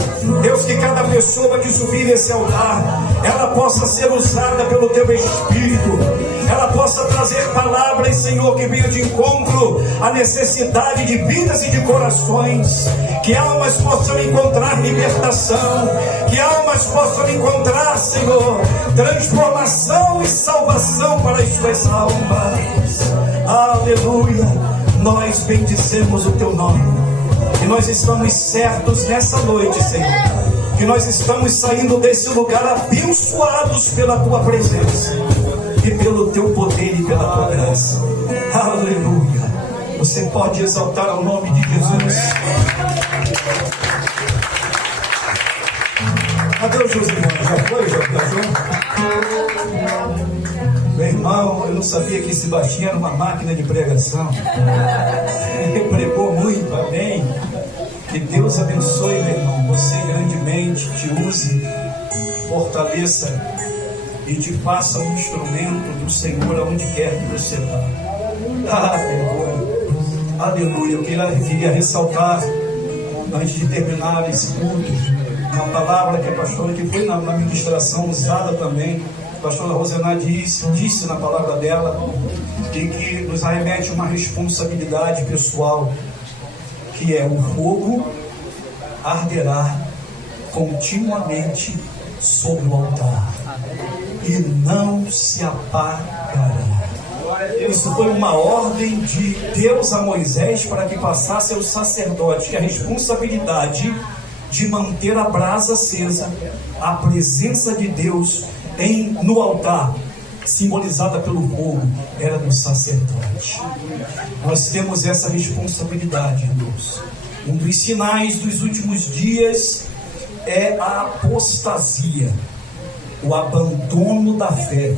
Deus, que cada pessoa que subir nesse altar, ela possa ser usada pelo teu Espírito, ela possa trazer palavras, Senhor, que venham de encontro à necessidade de vidas e de corações, que almas possam encontrar libertação, que almas possam encontrar, Senhor, transformação e salvação para as suas almas. Aleluia. nós bendizemos o teu nome. E nós estamos certos nessa noite, Senhor, que nós estamos saindo desse lugar abençoados pela tua presença e pelo teu poder e pela tua graça. Aleluia. Você pode exaltar o nome de Jesus. Cadê o José? Já foi? Já viajou? Meu irmão, eu não sabia que esse baixinho era uma máquina de pregação. Ele pregou muito, amém? Que Deus abençoe, meu irmão, você grandemente, te use, fortaleça e te faça um instrumento do Senhor aonde quer que você vá. Aleluia. Aleluia. Eu queria ressaltar, antes de terminar esse culto, uma palavra que a pastora, que foi na ministração usada também, a pastora Rosana disse na palavra dela, e que nos arremete uma responsabilidade pessoal, que é: o fogo arderá continuamente sobre o altar e não se apagará. Isso foi uma ordem de Deus a Moisés para que passasse aos sacerdotes a responsabilidade de manter a brasa acesa, a presença de Deus no altar, simbolizada pelo fogo, era do sacerdote. Nós temos essa responsabilidade, irmãos. Um dos sinais dos últimos dias é a apostasia, o abandono da fé,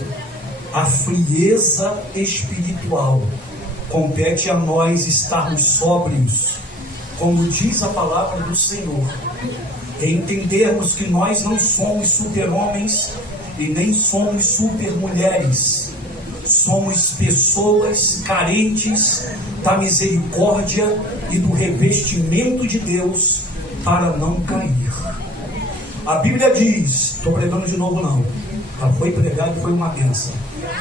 a frieza espiritual. Compete a nós estarmos sóbrios, como diz a palavra do Senhor, e entendermos que nós não somos super-homens e nem somos super-mulheres. Somos pessoas carentes da misericórdia e do revestimento de Deus para não cair. A Bíblia diz, estou pregando de novo não, já foi pregado e foi uma bênção.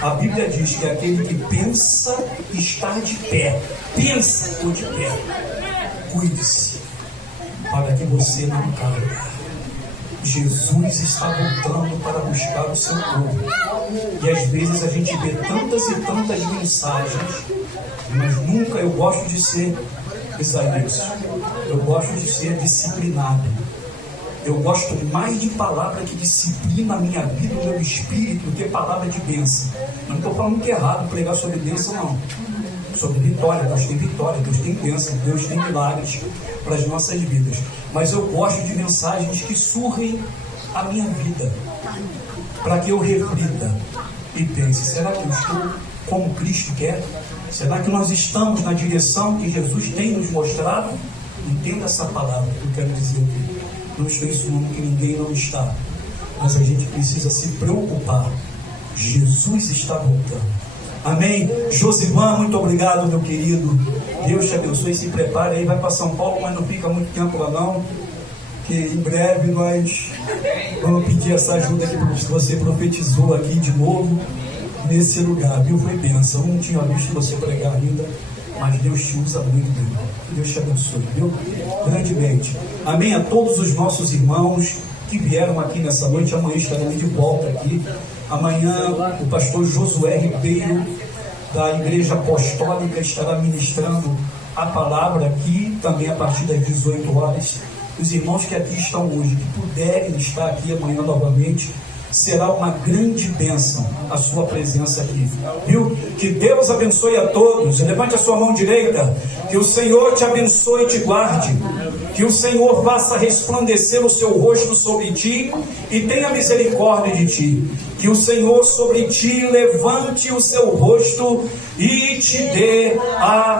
A Bíblia diz que aquele que pensa estar de pé, pensa estou de pé, cuide-se para que você não caia. Jesus está voltando para buscar o seu povo. E às vezes a gente vê tantas e tantas mensagens, mas nunca, eu gosto de ser Isaías, eu gosto de ser disciplinado. Eu gosto mais de palavra que disciplina a minha vida, o meu espírito, do que palavra de bênção. Não estou falando que é errado pregar sobre bênção, não. Sobre vitória, Deus tem vitória, Deus tem bênção, Deus tem milagres para as nossas vidas. Mas eu gosto de mensagens que surrem a minha vida, para que eu reflita e pense: será que eu estou como Cristo quer? Será que nós estamos na direção que Jesus tem nos mostrado? Entenda essa palavra que eu quero dizer aqui. Não estou ensinando que ninguém não está, mas a gente precisa se preocupar. Jesus está voltando. Amém? Josivan, muito obrigado, meu querido. Deus te abençoe. Se prepare aí, vai para São Paulo, mas não fica muito tempo lá não, que em breve nós vamos pedir essa ajuda que você profetizou aqui de novo nesse lugar, viu? Foi bênção. Eu não tinha visto você pregar ainda, mas Deus te usa muito, meu irmão. Deus te abençoe, viu? Grandemente. Amém a todos os nossos irmãos que vieram aqui nessa noite. Amanhã estaremos de volta aqui. Amanhã o pastor Josué Ribeiro, da Igreja Apostólica, estará ministrando a palavra aqui, também a partir das 18 horas. Os irmãos que aqui estão hoje, que puderem estar aqui amanhã novamente, será uma grande bênção a sua presença aqui, viu? Que Deus abençoe a todos. Levante a sua mão direita. Que o Senhor te abençoe e te guarde. Que o Senhor faça resplandecer o seu rosto sobre ti e tenha misericórdia de ti. Que o Senhor sobre ti levante o seu rosto e te dê a